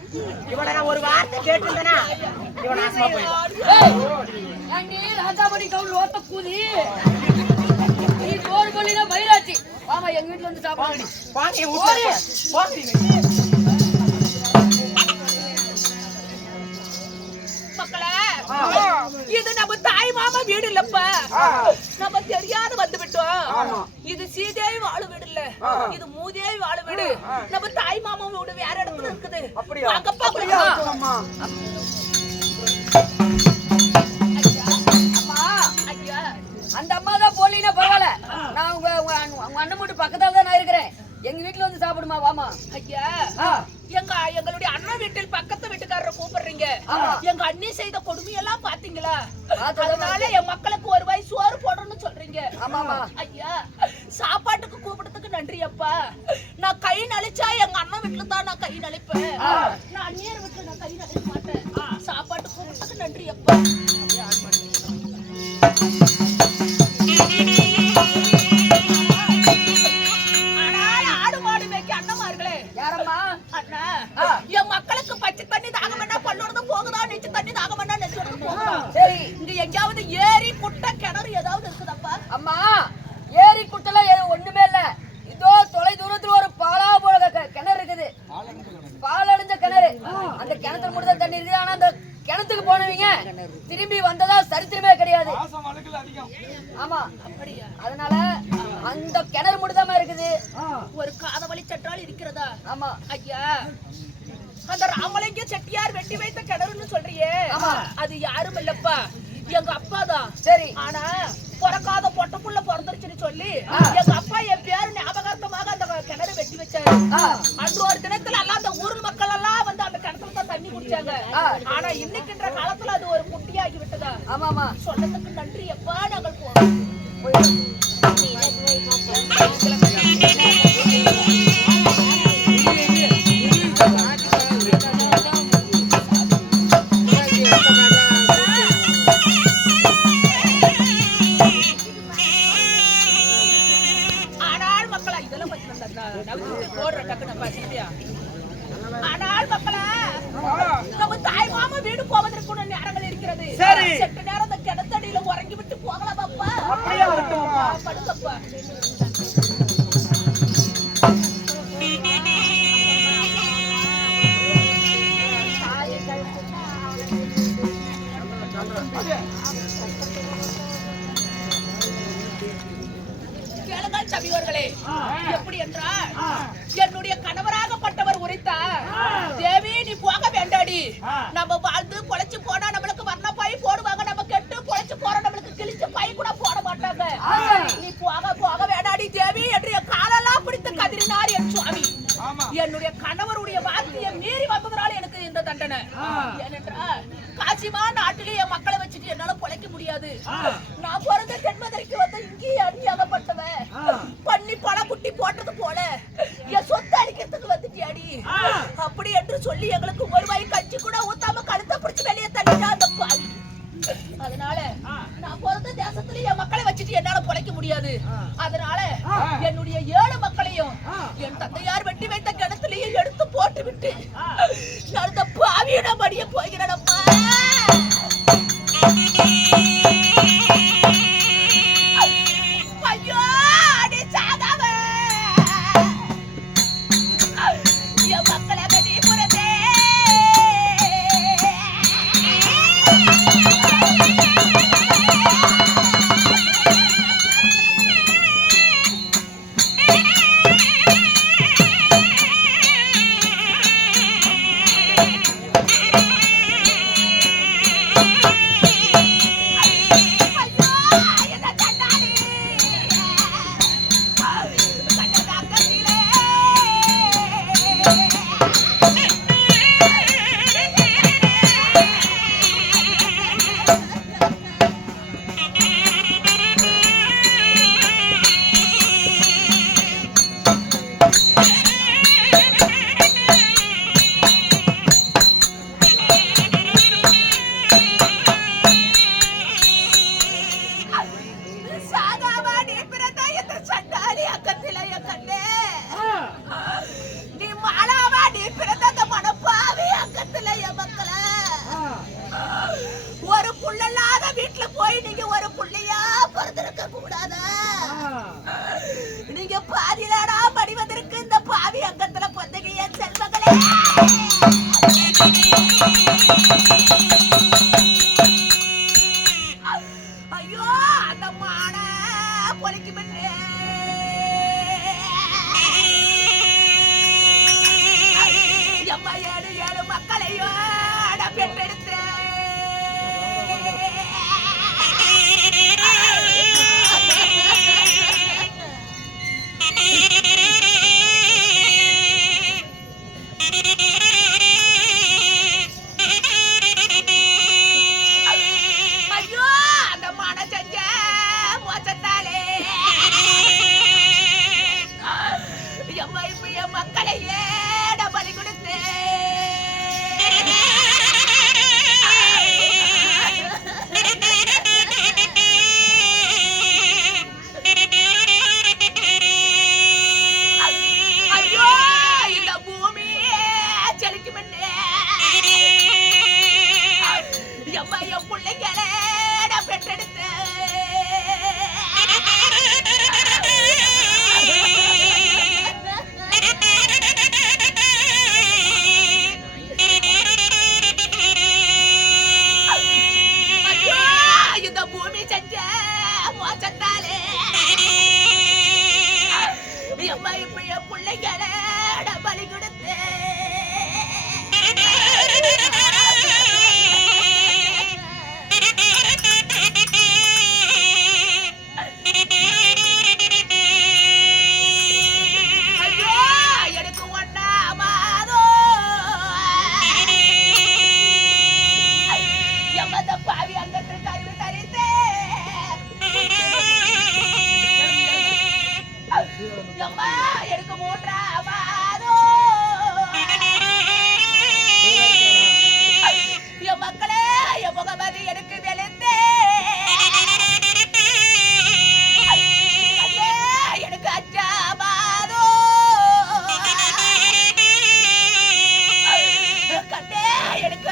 இவளை நான் ஒரு வார்த்தை கேட்டிருந்தனா இவன் நாசமா போயிடுவான். ராஜாபடி கவுல் ஓட்ட கூதி நீ சோறு பண்ணினா பயிராச்சு. ஆமா எங்க வீட்டுல வந்து சாப்பாடு வாங்க ஊட்டி மக்களே இது நம்ம தாய் மாமா வீடு இல்லப்பா, நம்ம தெரியாத வந்து விட்டோம். இது சீதேவி வாழ வீடு இல்ல, இது மூதேவி வாழ வீடு. நம்ம தாய் மாமா வீடு வேற இடத்துல இருக்குது. வாங்கப்பா போலாம். ஐயா அந்த அம்மா தான் போலினா பரவாயில்ல, நான் உங்க அண்ணன் வீட்டு பக்கத்தால தான் நான் இருக்கிறேன். எங்க வீட்டுல வந்து சாப்பிடுமா, வாமா. ஐயா எங்களுடைய அண்ணன் வீட்டில் பக்கத்து வீட்டுக்காரரை கூப்பிடுறீங்க. எங்க அண்ணி செய்த கொடுமையெல்லாம் பாத்தீங்களா? அதனால என் மக்களுக்கு ஒரு வாய் சோறு போடணும்னு சொல்றீங்க. ஐயா சாப்பாட்டுக்கு கூப்பிடுறதுக்கு நன்றி அப்பா. நான் கை நலிச்சா எங்க அண்ணன் வீட்டுல தான் நான் கை நலிப்பேன். நான் அண்ணியர் வீட்டுல நான் கை நலிக்க மாட்டேன். சாப்பாட்டுக்கு கூப்பிடுறதுக்கு நன்றி அப்பா. என் மக்களுக்கு பச்சை தண்ணி தாகம் என்ன பல்லோட போகுதா, நீச்ச தண்ணி தாகம் என்ன நெஞ்சோட போகுதா? இங்க எங்கயாவது ஏரி குட்டை கிணறு ஏதாவது இருக்குதாப்பா? அம்மா ஏரி குட்டெல்லாம் ஒண்ணுமே இல்ல. இதோ தொலை தூரத்துல ஒரு பாலா போல கிணறு இருக்குது, பாலடைஞ்ச கிணறு. அந்த கிணத்துல மட்டும் தான் தண்ணி இருக்குது. ஆனா அந்த கிணத்துக்கு போனவங்க திரும்பி வந்ததா சரித்திரமே கிடையாது. ஆமா அப்படியா? அதனால அந்த கிணறு மட்டும் தான் இருக்குது. ஒரு காதவழி சற்றால் இருக்கிறதா? ஆமா ஐயா அந்த ராமலிங்க செட்டியார் வெட்டி வைத்த கிணறுன்னு சொல்றியே, அது யாரும் இல்லப்பா, எங்க அப்பா தான். சரி. ஆனா பிறக்காத பொட்டப்புள்ள பிறந்துருச்சுன்னு சொல்லி எங்க அப்பா என் பேரு ஞாபகார்த்தமாக அந்த கிணறு வெட்டி வச்சாரு. அன்று ஒரு தினத்துல எல்லாம் அந்த ஊர் மக்கள் எல்லாம் வந்து அந்த கிணத்துல தான் தண்ணி குடிச்சாங்க. ஆனா இன்னைக்குன்ற காலத்துல அது ஒரு குட்டியாகி விட்டதா? ஆமாமா. சொன்னதுக்கு நன்றி அப்பா. நாங்கள் போறோம். ஆனால் மக்களா நம்ம தாய் மாமா வீடு போவதற்கு நேரங்கள் இருக்கிறது. செட்ட நேரம் அந்த கிணத்தடியில உறங்கி விட்டு போகலாம் பாப்பா. அப்படியே வரட்டும்மா. படுங்கப்பா. கேளுங்கள் சபையோர்களே, எப்படி என்றால் என்னுடைய கணவராகப்பட்டவர் உரைத்தார், தேவி நீ போக வேண்டாடி, நம்ம வாழ்ந்து பொழைச்சு போனா நம்மளுக்கு வர்ண பை போடுவாங்க, நம்ம கெட்டு பொழைச்சு போற நம்மளுக்கு கிழிச்ச பை கூட போட மாட்டாங்க. நீ போக வேண்டாடி தேவி என்று என் காலெல்லாம் பிடித்து கதறினார் என் சுவாமி. என்னுடைய கணவருடைய வார்த்தையை மீறி வந்ததனால எனக்கு இந்த தண்டனை. ஏனென்றால் காசிமா நாட்டிலே என் மக்களை வச்சுட்டு என்னால பொழைக்க முடியாது. நான் பிறந்த தென்மதுரைக்கு வந்து இங்கேயே அடியாகப்பட்டவன். பண்ணி பல குட்டி போட்டது போல என் சொத்து அடிக்கிறதுக்கு வந்துட்டியாடி அப்படி என்று சொல்லி எங்களுக்கு ஒரு வாய் கஞ்சி கூட ஊத்தாம கழுத்தை பிடிச்சு வெளியே தள்ளிட்டா அந்த பாவி. அதனால நான் பிறந்த தேசத்துல என் மக்களை வச்சுட்டு என்னால பொழைக்க முடியாது. அதனால என்னுடைய 7 மக்களையும் என் தந்தையார் வெட்டி வைத்த கிணத்துலயே எடுத்து போட்டு விட்டு நான் இந்த பாவியிடம் படிய போகிறேன் அம்மா. ஐயோ அடி சாகாம என் மக்களை கட்டி போறதே.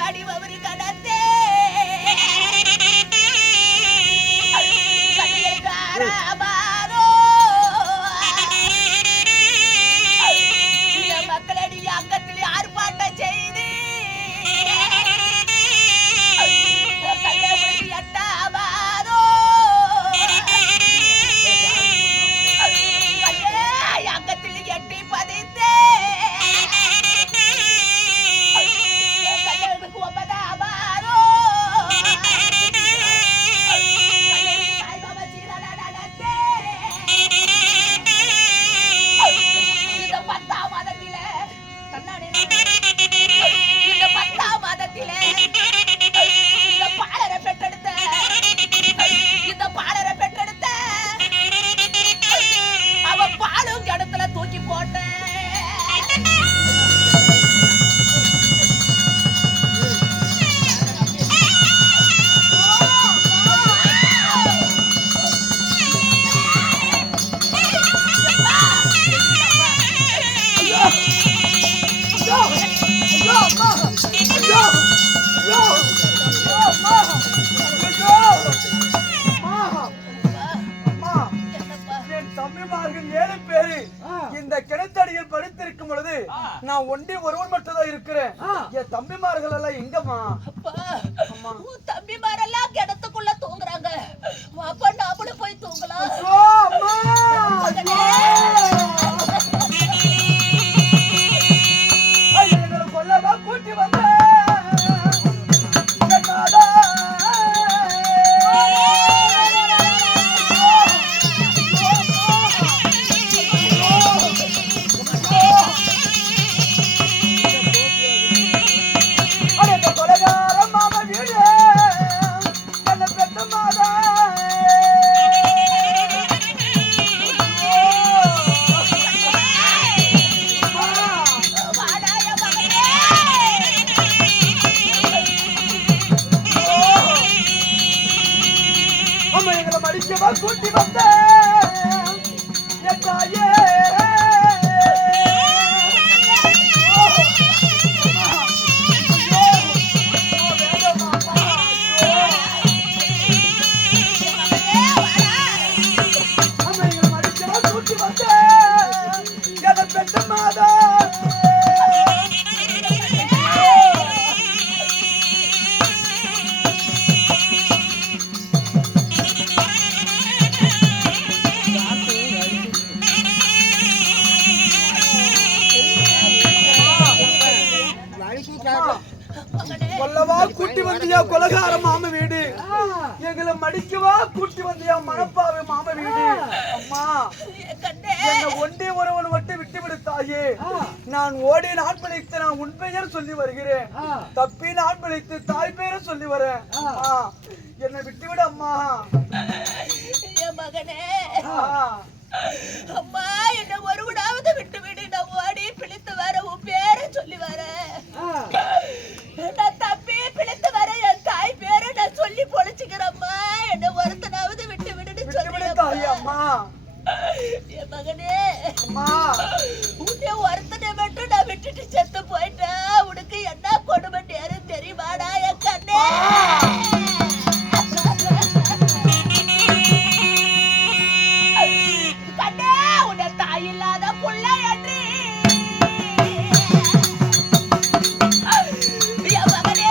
அடி வவரி கடத்தே கண்ணியக்காரமாரோ மக்களடி அங்கத்தில் ஆர்ப்பாட்டம் செய்து கண்ணை எட்டாவாரோ அங்கத்தில் எட்டி பதித்தே கண்ணனுக்கு ஒன்பதாவாரோ இந்த 10ஆம் மாதத்திலே இந்த 10ஆம் மாதத்திலே இந்த பாலரை பெற்றெடுத்த அவ பாலும் கிணத்துல தூக்கி போட்ட தம்பிமார்கள் 7 பேரு இந்த கிணத்தடியில் படுத்திருக்கும் பொழுது நான் ஒண்டி ஒருவன் மட்டும் தான் இருக்கிறேன். என் தம்பிமார்கள் எல்லாம் எங்கம்மா? தம்பிமாரெல்லாம் கிணத்துக்குள்ள தூங்குறாங்க. அப்ப நாமளும் போய் தூங்கலாம். கொல்லவா கூட்டி வந்த கூட்டி வந்த தாயே கூட்டி வந்த என பெற்ற மாதா கொல்லவா கூட்டி வந்தியா கொலகார மாம வீடு, எங்களை மடிக்கவா கூட்டி வந்தியா மணப்பாவை மாம வீடு. அம்மா என்ன ஒன்றே ஒருவன் மட்டும் விட்டு விடு தாயே. நான் ஓடி நாட் பிழைத்து நான் உன் பெயர் சொல்லி வருகிறேன், தப்பி நாட் பிழைத்து தாய் பெயரை சொல்லி வரேன். என்னை விட்டுவிடு அம்மா. மகனே அம்மா என்ன ஒருவனாவது விட்டு விடு. நான் ஓடி பிழைத்து வர உன் பேரை சொல்லி வரேன். நான் தப்பி பிழைத்து வர என் தாய் பேரை நான் சொல்லி பொழைச்சுக்கிறேம்மா. என்ன ஒருத்தனாவது விட்டு விடுன்னு சொல்லி அம்மா. என் மகனே அம்மா உன்னை ஒருத்தனை மட்டும் நான் விட்டுட்டு செத்து போயிட்டா உனக்கு என்ன கொடுமை நேரம் தெரியுமாடா என் கண்ணே. கண்ணே உன்னை தாய் இல்லாத புள்ள என்று என் மகனே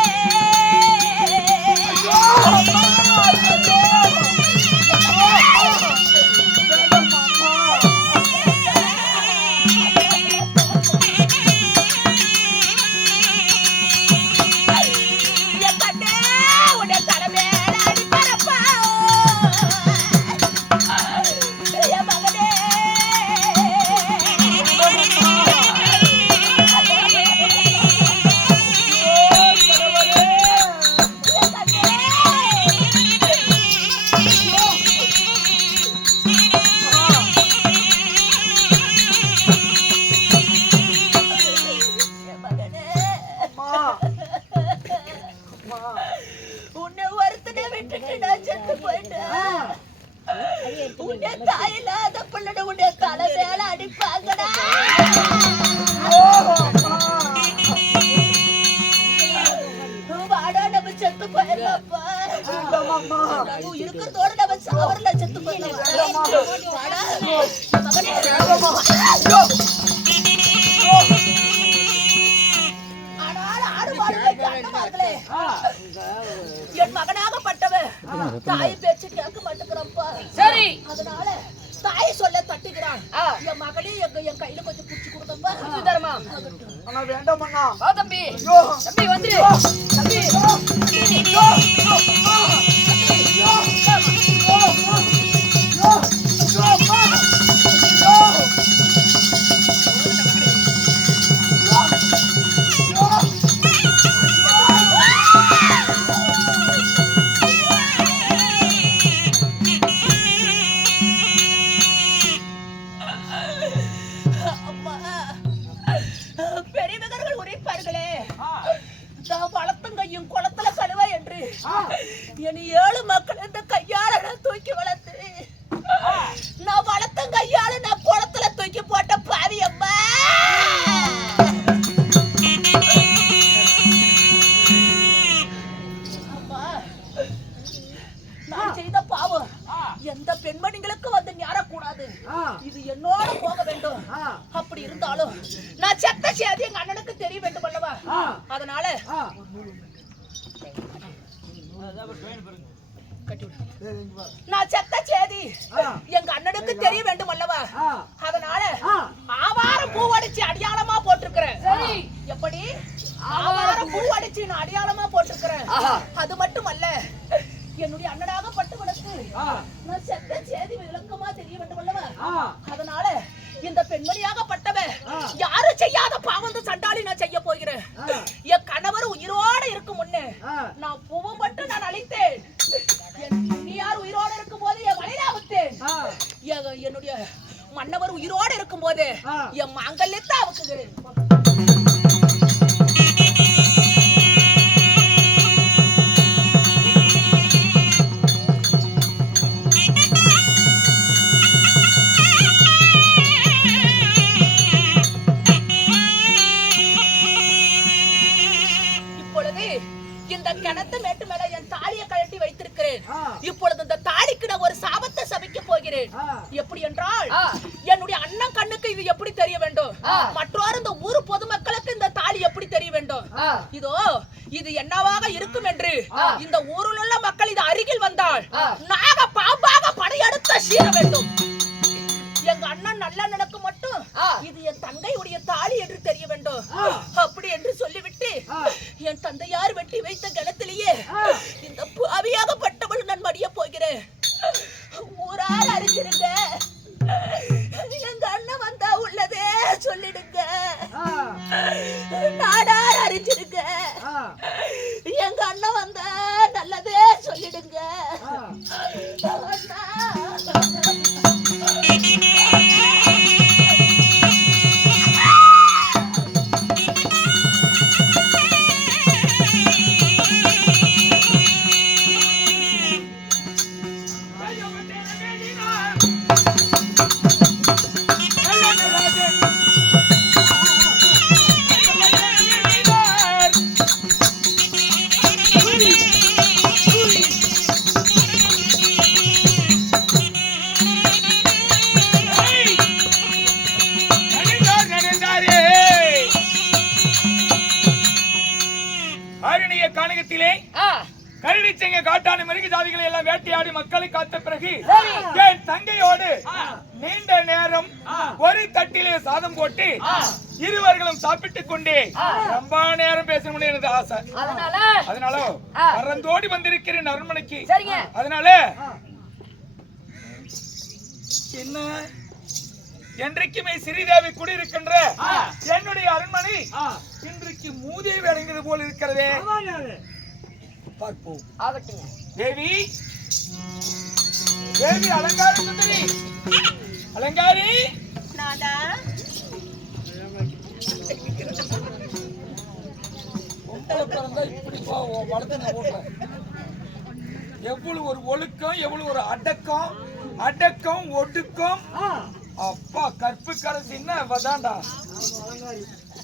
உன்னை ஒருத்தனை விட்டுட்டு நான் செத்து போயிட்டேன். உன்னை தாயில்லாத பிள்ளை உன்னை தலை மேல அடிப்பாங்கடா. செத்து போயிடலாம்ப்பா. நம்ம இருக்கிறதோட நம்ம சாவரில் செத்து போயிடலாம். மகனே என் மகனாகப்பட்டவன் தாய் பேச்சு கேட்க மாட்டேங்கிறப்பா. சரி, அதனால தாய் சொல்ல தட்டுகிறான். என் மகனே என் கையில கொஞ்சம் புடிச்சு கொடுத்தப்பா. தரமா அண்ணா வேண்டாம் அண்ணா. வா தம்பி, தம்பி வந்துரு தம்பி. பெரியவர்கள் உரைப்பார்களே, நான் வளர்த்தங்கையும் குளத்துல கழுவ என்று என் 7 மக்கள் இந்த கையால நான் தூக்கி வளர்த்து, நான் வளர்த்தன் கையால நான் குளத்துல தூக்கி போட்ட பாவி அம்மா. அம்மா, நான் செய்த பாவம் எந்த பெண்மணிகளுக்கு வந்து ஞானக்கூடாது. இது என்னோட போக வேண்டும். அப்படி இருந்தாலும் நான் செத்த செய்தி எங்க அண்ணனுக்கு தெரிய வேண்டும் அல்லவா? அதனால நான் செத்த செய்தி எங்க அண்ணனுக்கு தெரிய வேண்டும் அல்லவா? அதனால ஆவாரம் பூவடிச்சு அடையாளமா போட்டிருக்கிறேன். எப்படி ஆவாரம் பூவடிச்சு நான் அடையாளமா போட்டிருக்கிறேன். அது மட்டுமல்ல, என்னுடைய அண்ணனாக பட்டுவனுக்கு நான் செத்த செய்தி விளக்கமா தெரிய வேண்டும் அல்லவா? அதனால இந்த பெண்மணியாகப்பட்டவன் யாரும் செய்யாத பாவந்த சண்டாளி நான் செய்ய போகிறேன். என் கணவர் உயிரோட இருக்கும் முன்னே நான் பூவை மட்டும் நான் அழித்தேன். நீ யார் உயிரோட இருக்கும் போது என் வலையில அவுத்தேன். என்னுடைய மன்னவர் உயிரோட இருக்கும் போது என் மாங்கல்யத்தை அவுக்குகிறேன். கிணத்து மேட்டு மேல என் தாலியை கழட்டி வைத்திருக்கிறேன். இப்பொழுது இந்த தாலிக்கு நான் ஒரு சாபத்தை சபிக்க போகிறேன். எப்படி என்றால், என்னுடைய அண்ணன் கண்ணுக்கு இது எப்படி தெரிய வேண்டும், மற்றொரு இந்த ஊர் பொதுமக்களுக்கு இந்த தாலி எப்படி தெரிய வேண்டும். இதோ இது என்னவாக இருக்கும் என்று இந்த ஊரில் உள்ள மக்கள் இது அருகில் வந்தால் நாக பாம்பாக படையெடுத்து சீர வேண்டும். எங்க அண்ணன் நல்ல நினைக்கு மட்டும் இது என் தங்கையுடைய தாலி என்று தெரிய வேண்டும். அப்படி என்று சொல்லிவிட்டு என் தந்தையார் வெட்டி வைத்த கிணத்திலேயே இந்த பாவியாகப்பட்டவள் நான் மடிய போகிறேன். ஊரால் அறிஞ்சிருங்க, எங்க அண்ணன் வந்தா உள்ளதே சொல்லிடுங்க. நாடார் அறிஞ்சிருங்க, எங்க அண்ணன் வந்தா நல்லதே சொல்லிடுங்க. கருணிச்சங்க காட்டான மிருக ஜாதிகளை எல்லாம் வேட்டையாடி மக்களை காத்த பிறகு என் தங்கையோடு நீண்ட நேரம் ஒரு தட்டிலே சாதம் போட்டு இருவர்களும் சாப்பிட்டுக் கொண்டே ரொம்ப நேரம் பேசணும் எனது ஆசை. அதனால பறந்தோடி வந்திருக்கிறேன் அரண்மனைக்கு. அதனால என்ன என்றைக்குமே சிறிதேவி குடியிருக்கின்ற என்னுடைய அரண்மனை இன்றைக்கு மூதேவி அடைந்தது போல் இருக்கிறதே. பார்ப்போம். தேவி, தேவி அலங்கார சுந்தரி, அலங்காரி நாதா, எவ்வளவு ஒரு ஒழுக்கம், எவ்வளவு ஒரு அடக்கம், அடக்கம் ஒடுக்கம். அப்பா கற்பு கரசின்னா அவதான்டா.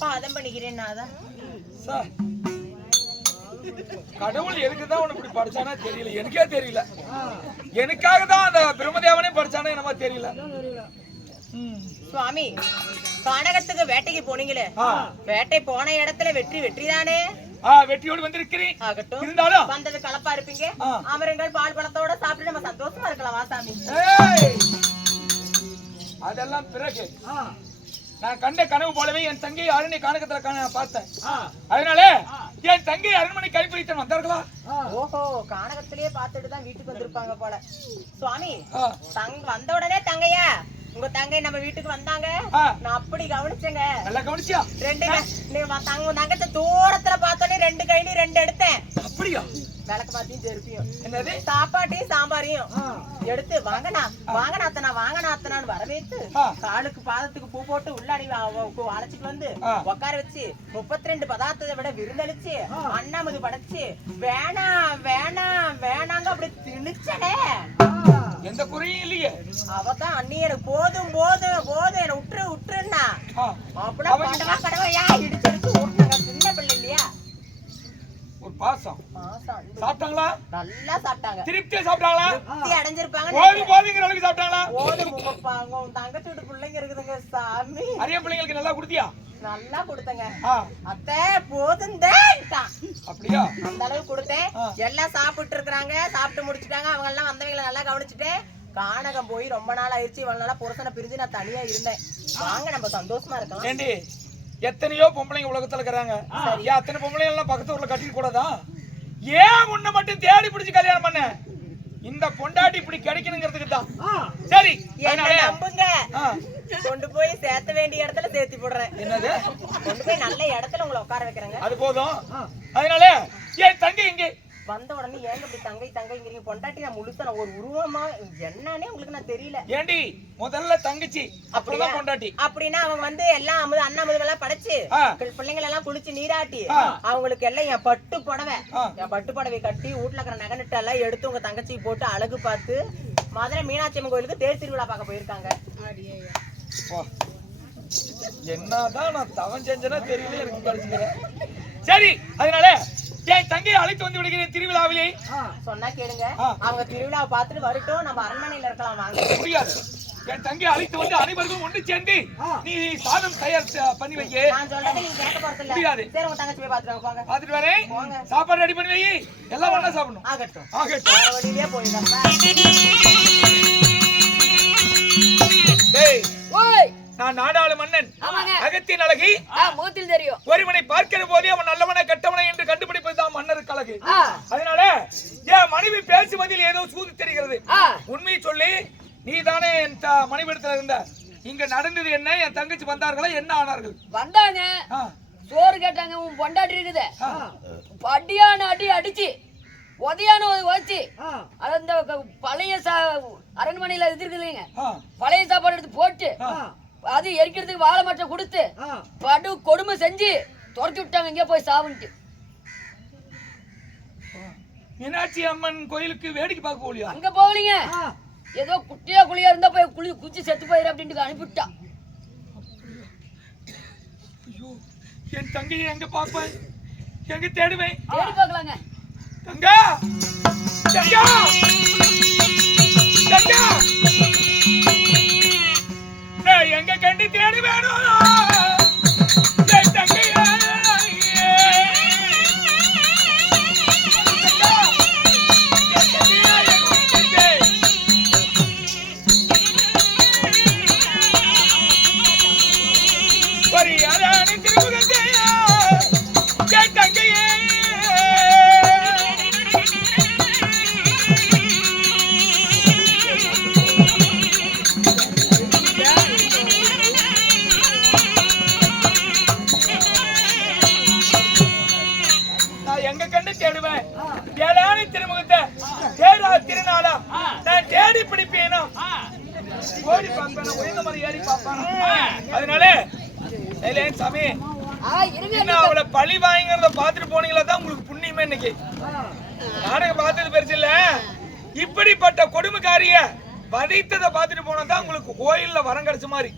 பாதம் பண்ணிக்கிறேன் நாதா. கடவுள் எதுக்குதான் உனக்கு இப்படி படிச்சானா தெரியல, எனக்கே தெரியல. எனக்காக தான் அந்த பிரம்மதேவனே படிச்சானே என்னமா தெரியல. சுவாமி, கானகத்துக்கு வேட்டைக்கு போனீங்களே, வேட்டை போன இடத்துல வெற்றிதானே? வெற்றியோடு வந்திருக்கிறேன். ஆகட்டும், இருந்தாலும் வந்தது கலப்பா இருப்பீங்க. அமருங்கள், பால் பழத்தோட சாப்பிட்டு நம்ம சந்தோஷமா இருக்கலாம். வா சாமி. அதெல்லாம் பிறகு நான் கண்ட கனவு போலவே என் தங்கை அருணை கானகத்துல பார்த்தேன். அதனால என் தங்கை அரண்மனை கைப்பிடித்தன் வந்தார்களா? ஓஹோ, கானகத்திலேயே பார்த்துட்டு தான் வீட்டுக்கு வந்திருப்பாங்க போல. சுவாமி, வந்த உடனே தங்கையா, உங்க தங்கை நம்ம வீட்டுக்கு வந்தாங்க. நான் அப்படி கவனிச்சேங்க. நல்லா கவனிச்சியா? தங்கத்தை தூரத்துல பார்த்தோன்னே 2 கையில 2 எடுத்தேன். அப்படியா? விளக்கு மாத்தியும் செருப்பியும் என்னது சாப்பாட்டையும் சாம்பாரையும் எடுத்து வாங்கனாத்தனான்னு வரவேற்று காலுக்கு பாதத்துக்கு பூ போட்டு உள்ளாடி அழைச்சிட்டு வந்து உட்கார வச்சு 32 பதார்த்தத்தை விட விருந்தளிச்சு அண்ணாமது படைச்சு வேணாங்க அப்படி திணிச்சனே. எந்த குறையும் இல்லையே. அவதான் அண்ணி எனக்கு போதும் என்ன விட்டுருன்னா அப்படின்னா கடவையா இடிச்சு ஊட்டாங்க. சின்ன பிள்ளை இல்லையா, ஒரு பாசம். சாப்பிட்டாங்களா? நல்லா சாப்பிட்டாங்க. திருப்தியா சாப்பிட்டாங்களா? திருப்தி அடைஞ்சிருப்பாங்க. போதுங்கிற அளவுக்கு சாப்பிட்டாங்களா? போதும். தங்கச்சி வீட்டு பிள்ளைங்க இருக்குதுங்க சாமி. அரிய பிள்ளைங்களுக்கு நல்லா கொடுத்தியா? நல்லா கொடுத்தங்க. அத்தை போதும். அப்படியா? அந்த அளவுக்கு கொடுத்தேன். எல்லாம் சாப்பிட்டு இருக்கிறாங்க. சாப்பிட்டு முடிச்சுட்டாங்க. அவங்க எல்லாம் வந்தவங்களை நல்லா கவனிச்சுட்டு கானகம் போய் ரொம்ப நாள் ஆயிடுச்சு. இவ்வளவு நாளா புருஷனை பிரிஞ்சு நான் தனியா இருந்தேன். வாங்க நம்ம சந்தோஷமா இருக்கலாம். ஏண்டி, எத்தனையோ பொம்பளைங்க உலகத்துல இருக்கிறாங்க. ஏன் அத்தனை பொம்பளைங்க எல்லாம் பக்கத்து ஊர்ல கட்டிக்க கூடாதா? ஏன் உன்னை மட்டும் தேடி பிடிச்சு கல்யாணம் பண்ண? இந்த பொண்டாட்டி இப்படி கிடைக்கணுங்கிறதுக்கு தான். சரி, நம்புங்க. கொண்டு போய் சேர்த்த வேண்டிய இடத்துல சேர்த்து போடுறேன். என்னது? கொண்டு போய் நல்ல இடத்துல உங்களை உட்கார வைக்கிறேங்க. அது போதும். அதனால என் தங்கை இங்கே வந்த உடனே ஏங்க இப்படி தங்கைங்கிறீங்க? பொண்டாட்டி நான் முழுசா ஒரு உருவமா என்னன்னே உங்களுக்கு நான் தெரியல. ஏண்டி, முதல்ல தங்கச்சி அப்புறம் பொண்டாட்டி. அப்படின்னா அவங்க வந்து எல்லாம் அண்ணாமதுவெல்லாம் படைச்சு பிள்ளைங்களை எல்லாம் குளிச்சு நீராட்டி அவங்களுக்கு எல்லாம் என் பட்டு புடவை கட்டி வீட்டுல இருக்கிற நகை எல்லாம் எடுத்து உங்க தங்கச்சிக்கு போட்டு அழகு பார்த்து மதுரை மீனாட்சி அம்மன் கோயிலுக்கு தேர் திருவிழா பார்க்க போயிருக்காங்க. என்னதான் நான் தவம் செஞ்சேன்னா தெரியல, எனக்கு படிச்சுக்கிறேன். சரி, அதனால என் தங்கையை அழைத்து வந்து விடுகிறேன் திருவிழாவிலே. சொன்னா கேளுங்க, அவங்க திருவிழாவை பார்த்துட்டு வரட்டும், நம்ம அரண்மனையில இருக்கலாம். வாங்க. முடியாது. என் தங்கையை அழைத்து வந்து அனைவருக்கும் ஒன்று சேர்ந்து நீ சாதம் தயார் பண்ணி வைக்க. நான் சொல்றதை நீங்க கேட்க போறது முடியாது. சரி, உங்க தங்கச்சி போய் பார்த்துட்டு பார்த்துட்டு வரேன். சாப்பாடு ரெடி பண்ணி வை. எல்லாம் ஒண்ணா சாப்பிடணும். ஆகட்டும். வழியிலே போயிடுறேன். நான் நாடாளு மன்னன் அகத்தின் அழகி முகத்தில் தெரியும். ஒருவனை பார்க்கிற போதே அவன் நல்லவனை கெட்டவனை என்று கண்டுபிடிப்பதுதான் மன்னருக்கு அழகு. அதனால என் மனைவி பேசுவதில் ஏதோ சூது தெரிகிறது. உண்மையை சொல்லி, நீ தானே என் மனைவிடத்துல இருந்த. இங்க நடந்தது என்ன? என் தங்கச்சி வந்தார்களா? என்ன ஆனார்கள்? வந்தாங்க, சோறு கேட்டாங்க. உன் பொண்டாட்டி இருக்குது, படியான அடிச்சு உதையான வச்சு அந்த பழைய அரண்மனையில இது இருக்கு இல்லைங்க, பழைய சாப்பாடு எடுத்து போட்டு அது எரிக்கிறதுக்கு வாழை மட்டை கொடுத்து படு கொடுமை செஞ்சு துரத்தி விட்டாங்க. இங்கே போய் சாவுன்ட்டு. மீனாட்சி அம்மன் கோயிலுக்கு வேடிக்கை பார்க்க போலியா? அங்க போகலீங்க, ஏதோ குட்டியா குழியா இருந்தா போய் குச்சி செத்து போயிரு அப்படின்ட்டு அனுப்பிவிட்டா. என் தங்கையை எங்க பார்ப்பேன்? எங்க தேடுவேன்? தேடி பார்க்கலாங்க. தங்கா, தங்கா, தங்கா, எங்க கண்டு தேடி வேணும் என் தங்கைய. ஒரு யாரான திருமுகத்தைய என் தங்கையே. தேடுவேன். ஏழான திருமுகத்தை தேடா திருநாளா நான் தேடி பிடிப்பேனோ, ஓடி பார்ப்பேன், உயர்ந்த மாதிரி ஏறி பார்ப்பேன். அதனால சாமி, அவளை பழி வாங்கிறத பார்த்துட்டு போனீங்களா தான் உங்களுக்கு புண்ணியமே. இன்னைக்கு நாடகம் பார்த்தது பெருசு இல்ல, இப்படிப்பட்ட கொடுமைக்காரிய வதைத்ததை பார்த்துட்டு போனதான் உங்களுக்கு கோயில்ல வரம் கிடைச்ச மாதிரி.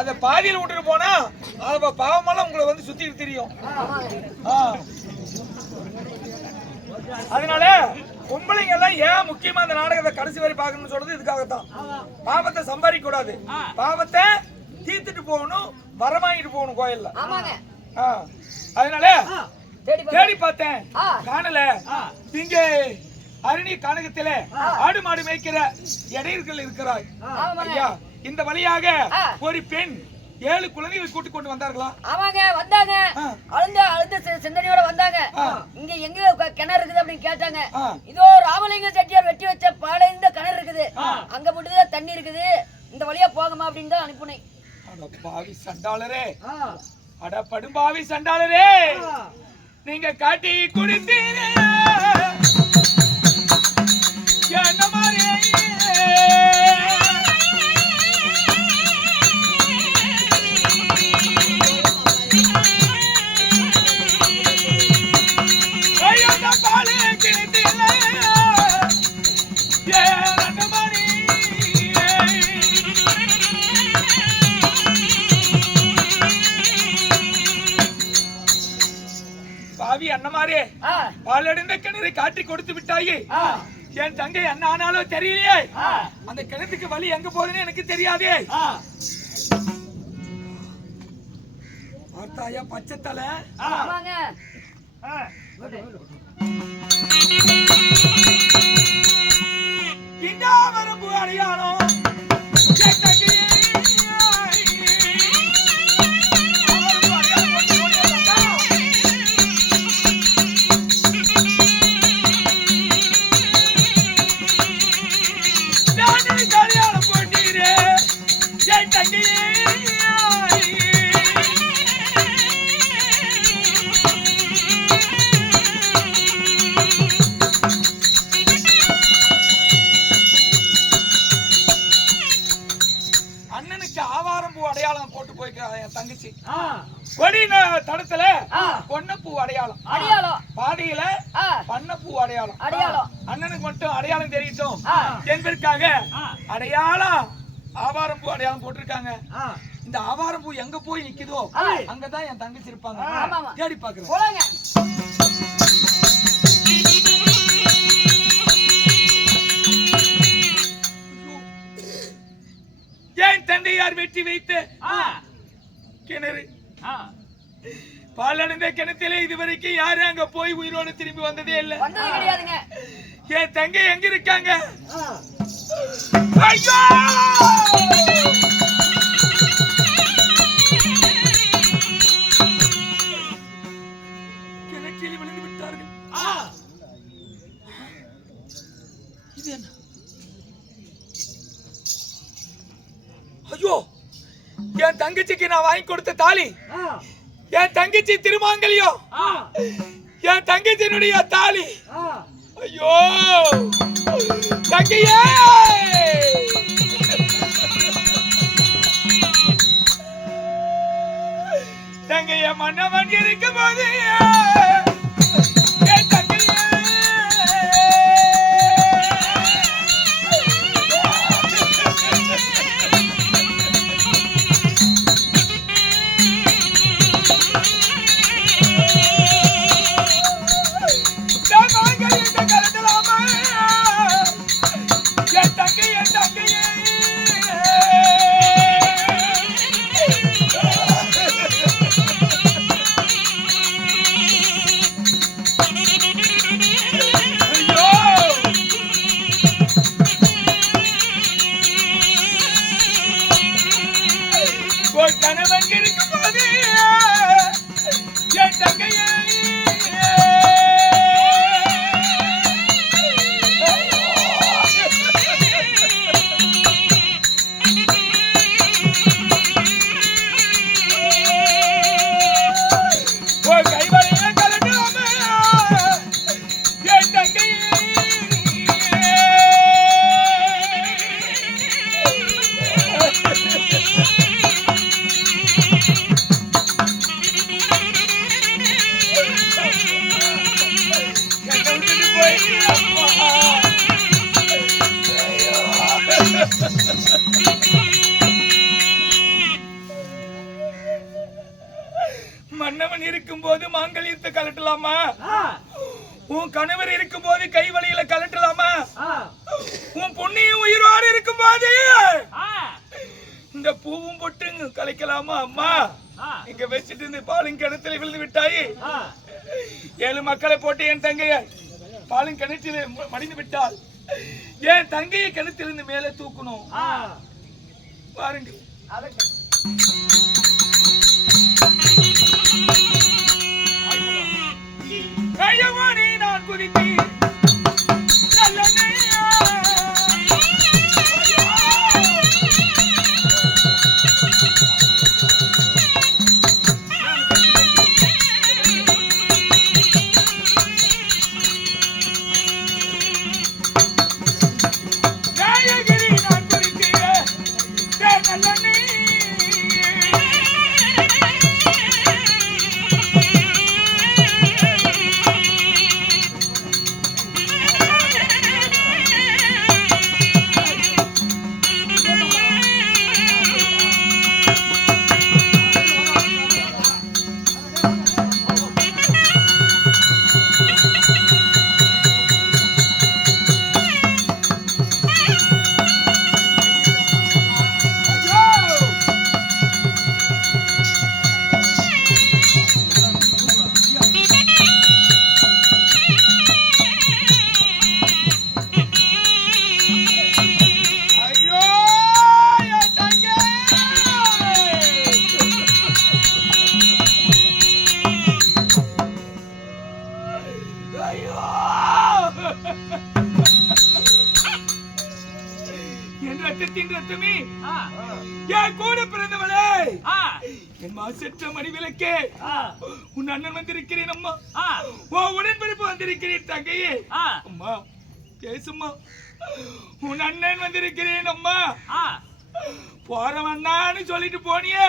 அத பாதியில் விட்டுட்டு போனா பாவமெல்லாம் உங்களை வந்து சுத்திட்டு தெரியும். அதனால பொம்பளைங்க எல்லாம் ஏன் முக்கியமா அந்த நாடகத்தை கடைசி வரை பார்க்கணும்னு சொல்றது இதுக்காகத்தான். பாவத்தை சம்பாதிக்க கூடாது, பாவத்தை தீர்த்துட்டு போகணும், வரமாங்கிட்டு போகணும் கோயில்ல. அதனால தேடி பார்த்தேன், காணல. இங்க அரணி கானகத்திலே ஆடு மாடு மேய்க்கிற இடையர்கள் இருக்கிறாய் ஐயா. இந்த வழியாக ஒரு பெண் 7 குழந்தைகளை கூட்டிக் கொண்டு வந்தார்களா? ஆமாங்க, வந்தாங்க. அழுந்த சிந்தனையோட வந்தாங்க. இங்க எங்க கிணறு இருக்குது அப்படின்னு கேட்டாங்க. இதோ ராமலிங்க செட்டியார் வெட்டி வச்ச பாலைந்த கிணறு இருக்குது, அங்க மட்டும்தான் தண்ணி இருக்குது, இந்த வழியா போகமா அப்படின்னு தான் அனுப்புனேன். அட பாவி சண்டாளரே, அட படுபாவி சண்டாளரே, நீங்க காட்டி குடித்தீங்க என்ன மாதிரி பாவி அண்ணமாரே, பாலடைந்த கிணறை காட்டி கொடுத்து விட்டாயே. என் தங்கை என்ன ஆனாலும் தெரியலையே, அந்த கிணத்துக்கு வழி எங்க போகுதுன்னு எனக்கு தெரியாதே. பார்த்தாயா பச்சை தலை, வரம்பு அடையாளம் தங்கச்சி கொடி தடத்துல பொன்னப்பூ அடையாளம், பாடியில பண்ணப்பூ அடையாளம். அண்ணனுக்கு மட்டும் அடையாளம் தெரியட்டும் என்பதற்காக அடையாளம் ஆவாரம் பூ அடையாளம் போட்டிருக்காங்க. இந்த ஆவாரம் பூ எங்க போய் நிக்குதோ அங்கதான் என் தங்கச்சி இருப்பாங்க. தேடி பாக்குறேன். என் தந்தையார் வெட்டி வைத்து கிணறு, பாலடைந்த கிணத்திலே இதுவரைக்கும் யாரும் அங்க போய் உயிரோடு திரும்பி வந்ததே இல்லை. என் தங்கை எங்க இருக்காங்க? ஐயோ, கிணற்றில் விழுந்து விட்டார்கள். இது என்ன? ஐயோ, என் தங்கச்சிக்கு நான் வாங்கி கொடுத்த தாலி, என் தங்கச்சி திருமாங்கல்யம், என் தங்கச்சியினுடைய தாலி. ஐயோ தங்கையே, தங்கைய மன்னவன் இருக்கும் போது மன்னவன் இருக்கும் போது மாங்கல்யத்தை கலட்டலாமா? உன் கணவர் இருக்கும் போது கை வழியில கலட்டலாமா? உன் பொண்ணையும் உயிரோடு இருக்கும் போது இந்த பூவும் பொட்டு கலைக்கலாமா? அம்மா இங்க வச்சுட்டு இந்த பாலின் கிணத்துல விழுந்து விட்டாய். 7 மக்களை போட்டு என் தங்கைய பாலின் கிணற்றில் மடிந்து விட்டால் என் தங்கையை கிணத்திலிருந்து மேலே தூக்கணும். பாருங்க கையவானே நான் குதித்தேன் மணிவிளக்கே உன் அண்ணன் வந்திருக்கிறேன் அம்மா. உடன்பிறப்பு வந்திருக்கிறேன் தங்கையே. அம்மா பேசும்மா. உன் அண்ணன் வந்திருக்கிறேன் அம்மா. போறவண்ணான்னு சொல்லிட்டு போனியே,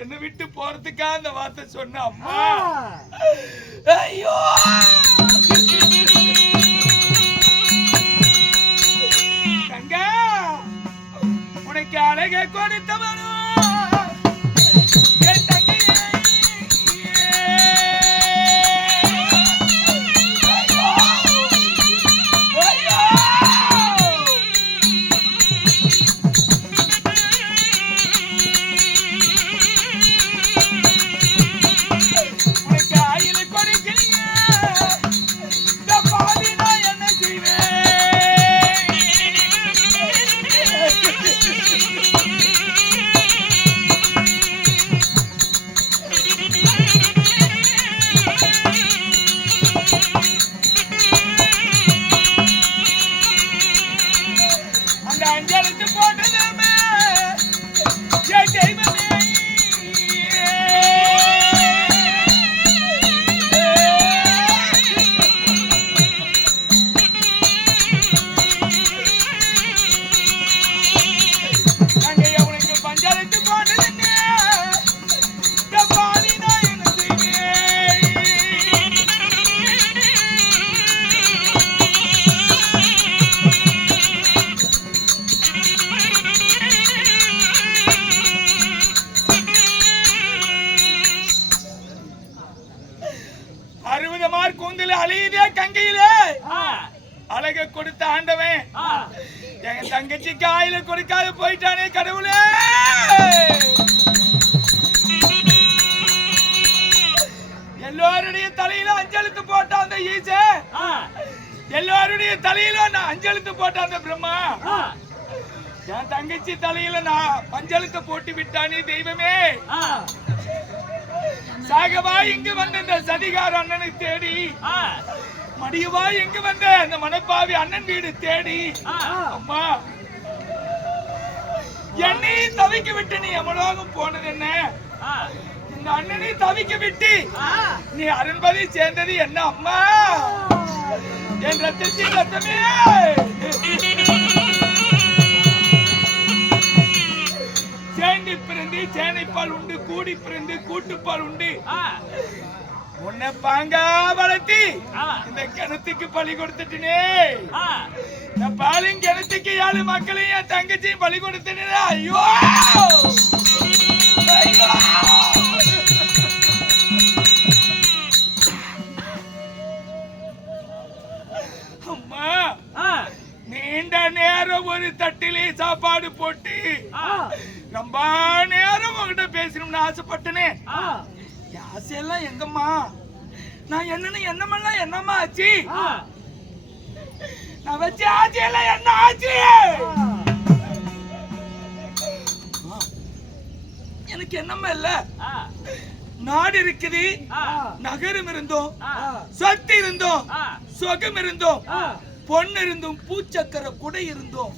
என்னை விட்டு போறதுக்கா அந்த வார்த்தை சொன்ன அம்மா. ஐயோ தங்க உனக்கு அழகை கொடுத்தவனும் அழக கொடுத்த ஆண்டவன் எங்க தங்கச்சிக்கு ஆயில கொடுக்காத போயிட்டானே கடவுளே. எல்லாருடைய தலையில அஞ்செழுத்து போட்ட அந்த ஈச, எல்லாருடைய தலையில நான் அஞ்செழுத்து போட்ட அந்த பிரம்மா, என் தங்கச்சி தலையில நான் பஞ்செழுத்து போட்டு விட்டானே தெய்வமே. சாகவா இங்கு வந்த இந்த சதிகார அண்ணனை தேடி, மடியவா எங்க வந்த அந்த மனப்பாவி அண்ணன் வீடு தேடி, அம்மா என்னை தவிக்க விட்டு நீ எமலோகம் போனது என்ன? இந்த அண்ணனை தவிக்க விட்டு நீ அரண்மனை சேர்ந்தது என்ன அம்மா? என் ரத்தத்தின் ரத்தமே. சேர்ந்து பிறந்து சேனைப்பால் உண்டு, கூடி பிறந்து கூட்டுப்பால் உண்டு. உன்னை பாங்கா வளர்த்தி இந்த கிணத்துக்கு பலி கொடுத்துட்டே. இந்த பாலின் கிணத்துக்கு 7 மக்களையும் என் தங்கச்சியும் பலி கொடுத்துட்டே. ஐயோ அம்மா நீண்ட நேரம் ஒரு தட்டிலே சாப்பாடு போட்டு ரொம்ப நேரம் உங்ககிட்ட பேசணும்னு ஆசைப்பட்டனே. ஆசையெல்லாம் எங்கம்மா? நான் என்னமெல்லாம் என்னம்மா ஆச்சு? நான் வச்ச ஆசையெல்லாம் என்ன ஆச்சு? எனக்கு என்னம்மா இல்ல. நாடு இருக்குது, நகரம் இருந்தோம், சொத்து இருந்தோம், சுகம் இருந்தோம், பொண்ணு இருந்தும், பூச்சக்கர குடை இருந்தோம்,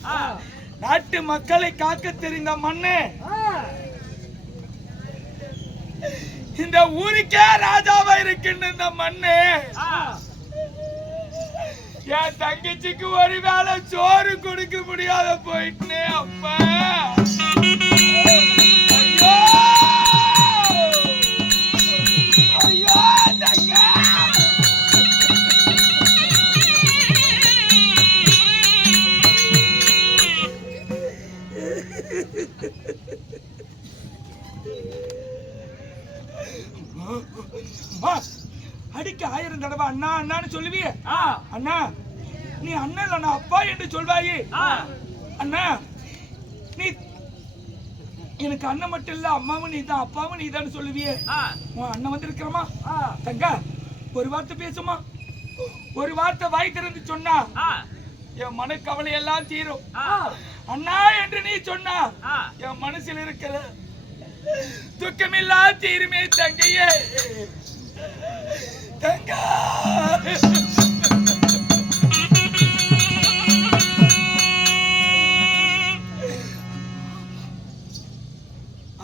நாட்டு மக்களை காக்க தெரிந்த மண்ணு, இந்த ஊருக்கே ராஜாவா இருக்கின்ற இந்த மண்ணு என் தங்கச்சிக்கு ஒரு வேளை சோறு கொடுக்க முடியாத போயிட்டே. அப்பா ஐயோ தங்க அடிக்க 1000 தடவை அண்ணா அண்ணான்னு சொல்லுவிய. அண்ணா நீ அண்ணா இல்ல நான் அப்பா என்று சொல்வாயே. அண்ணா நீ எனக்கு அண்ணன் மட்டும் இல்ல, அம்மாவும் நீ தான், அப்பாவும் நீ தான் சொல்லுவியே. உன் அண்ணன் வந்து இருக்கிறமா தங்க ஒரு வார்த்தை பேசுமா? ஒரு வார்த்தை வாய் திறந்து சொன்னா என் மனக்கவலை எல்லாம் தீரும். அண்ணா என்று நீ சொன்னா என் மனசில் இருக்கிற துக்கமில்லா தீருமே தங்கையே. தங்க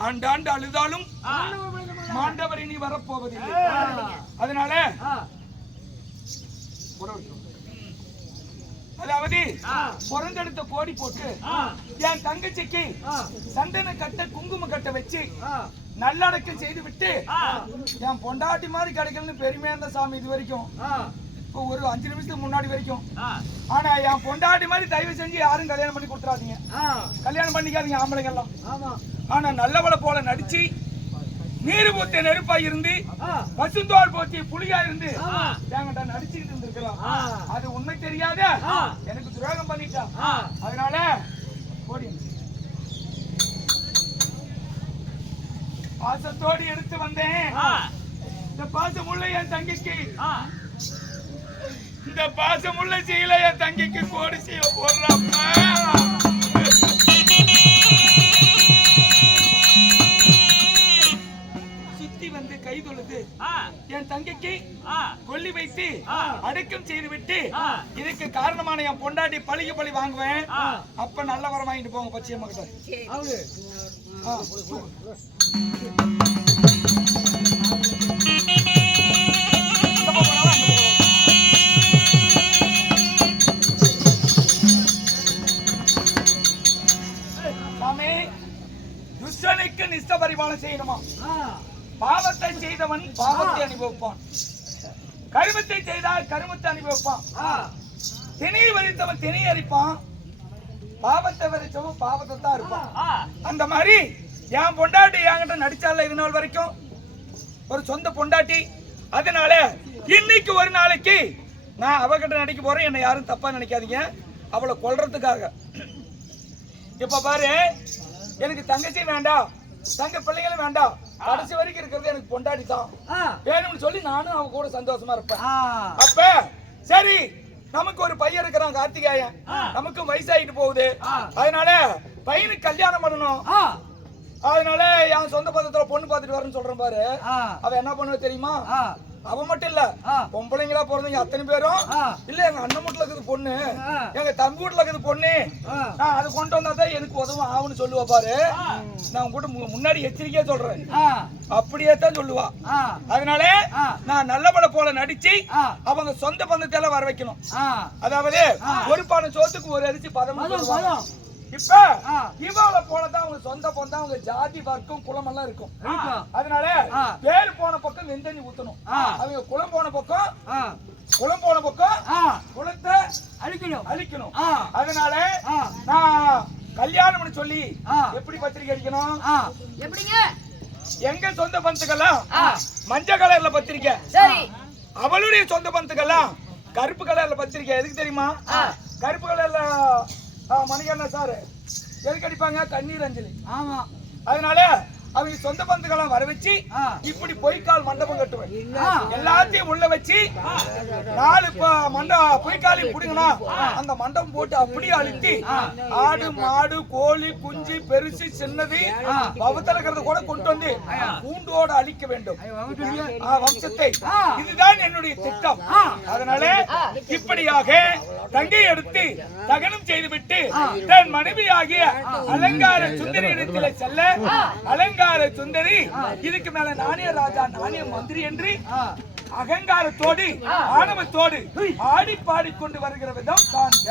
ஆண்டாண்டு அழுதாலும் மாண்டவர் இனி வரப்போவதில்லை. அதனால அதாவது பிறந்தெடுத்த கோடி போட்டு என் தங்கச்சிக்கு சந்தன கட்ட குங்கும கட்ட வச்சு நல்லடக்கம் செய்து விட்டு என் பொண்டாட்டி மாதிரி கிடைக்கலன்னு பெருமையா இருந்த சாமி இது வரைக்கும். இப்போ ஒரு 5 நிமிஷத்துக்கு முன்னாடி வரைக்கும். ஆனா என் பொண்டாட்டி மாதிரி தயவு செஞ்சு யாரும் கல்யாணம் பண்ணி கொடுத்துறாதீங்க, கல்யாணம் பண்ணிக்காதீங்க ஆம்பளைங்க எல்லாம். ஆனா நல்லவளை போல நடிச்சு நீர் பூத்த நெருப்பா இருந்து பசுந்தோல் போத்தி புலியா இருந்து என்கிட்ட நடிச்சுக்கிட்டு இருந்திருக்கிறோம். அது உண்மை தெரியாத எனக்கு துரோகம் பண்ணிட்டான். அதனால ஓடி பாசத்தோடு எடுத்து வந்தேன். இந்த பாசமுள்ள என் தங்கிக்கு, இந்த பாசமுள்ள சீல என் தங்கிக்கு கோடி செய்ய போடுறப்ப சுத்தி வந்து கை தொழுது என் தங்கைக்கு கொல்லி வைத்து அடக்கம் செய்து விட்டு இதுக்கு காரணமான என் பொண்டாட்டி பழிக்கு பழி வாங்குவேன். அப்ப நல்ல வரம் வாங்கிட்டு போங்க பச்சையம்மா கிட்ட. சாமி துஷ்டனுக்கு நிஷ்ட பரிபாலனம் செய்யணுமா? பாவத்தை செய்தவன் பாவத்தை அனுபவிப்பான், கருமத்தை செய்தால் கருமத்தை அனுபவிப்பான், திணை வரித்தவன் திணை அரிப்பான், பாவத்தை வரிச்சவன் பாவத்தை தான் இருப்பான். அந்த மாதிரி என் பொண்டாட்டி என்கிட்ட நடிச்சால இது நாள் வரைக்கும் ஒரு சொந்த பொண்டாட்டி. அதனால இன்னைக்கு ஒரு நாளைக்கு நான் அவகிட்ட நடிக்க போறேன். என்னை யாரும் தப்பா நினைக்காதீங்க, அவளை கொல்றதுக்காக. இப்ப பாரு, எனக்கு தங்கச்சி வேண்டாம், தங்க பிள்ளைங்களும் வேண்டாம், கடைசி வரைக்கும் இருக்கிறது எனக்கு பொண்டாட்டி தான் வேணும்னு சொல்லி நானும் அவ கூட சந்தோஷமா இருப்பேன். அப்ப சரி, நமக்கு ஒரு பையன் இருக்கிறான் கார்த்திகாயன், நமக்கு வயசாகிட்டு போகுது. அதனால பையனுக்கு கல்யாணம் பண்ணணும். அதனால என் சொந்த பந்தத்துல பொண்ணு பாத்துட்டு வரேன்னு சொல்றேன் பாரு. அவ என்ன பண்ணுவ தெரியுமா? அவ மட்டும் இல்ல, பொம்பளைங்களா பிறந்தவங்க அத்தனை பேரும் இல்ல எங்க அண்ணன் வீட்டுல இருக்குது பொண்ணு, எங்க தம்பி வீட்டுல இருக்குது பொண்ணு, நான் அது கொண்டு வந்தாதான் எனக்கு உதவும் ஆகுன்னு சொல்லுவா பாரு. நான் கூட முன்னாடி எச்சரிக்கையா சொல்றேன், அப்படியே தான் சொல்லுவா. அதனால நான் நல்லபட போல நடிச்சு அவங்க சொந்த பந்தத்தை வர வைக்கணும். அதாவது ஒரு பானை சோத்துக்கு ஒரு அரிசி பதம். இப்ப இவளை போலதான் அவங்க சொந்த பந்தம், அவங்க ஜாதி வர்க்கம் குலம் எல்லாம் இருக்கும். அதனால பேர் போன பக்கம் வெந்தண்ணி ஊத்தணும், அவங்க குலம் போன பக்கம் குலத்தை அழிக்கணும். அதனால நான் கல்யாணம்னு சொல்லி எப்படி பத்திரிக்கை அடிக்கணும்? எப்படிங்க? எங்க சொந்த பந்துக்கெல்லாம் மஞ்சள் கலர்ல பத்திரிக்கை, அவளுடைய சொந்த பந்துக்கெல்லாம் கருப்பு கலர்ல பத்திரிக்கை எதுக்கு தெரியுமா? கருப்பு கலர்ல மணிகண்ணா சாரு எதுக்கு அடிப்பாங்க? கண்ணீர் அஞ்சலி. ஆமா. அதனால அவங்க சொந்த பந்துகளை வர வச்சு இப்படி பொய்க்கால் மண்டபம் கட்டுவேன். எல்லாத்தையும் உள்ள வச்சு 4 பொய்க்காலையும் புடுங்கனா அந்த மண்டபம் போட்டு அப்படியே அழுத்தி ஆடு மாடு கோழி குஞ்சு பெருசு சின்னது பவத்தலக்கிறது கூட கொண்டு வந்து கூண்டோட அழிக்க வேண்டும் வம்சத்தை. இதுதான் என்னுடைய திட்டம். அதனால இப்படியாக தங்கை எடுத்து தகனம் செய்துவிட்டு தன் மனைவியாகிய அலங்கார சுந்தரி இடத்திலே செல்ல, அலங்கார சுந்தரி இதுக்கு மேல நானே ராஜா நானே மந்திரி என்று அகங்காரத்தோடு ஆணவத்தோடு ஆடி பாடிக்கொண்டு வருகிற விதம் காண்க.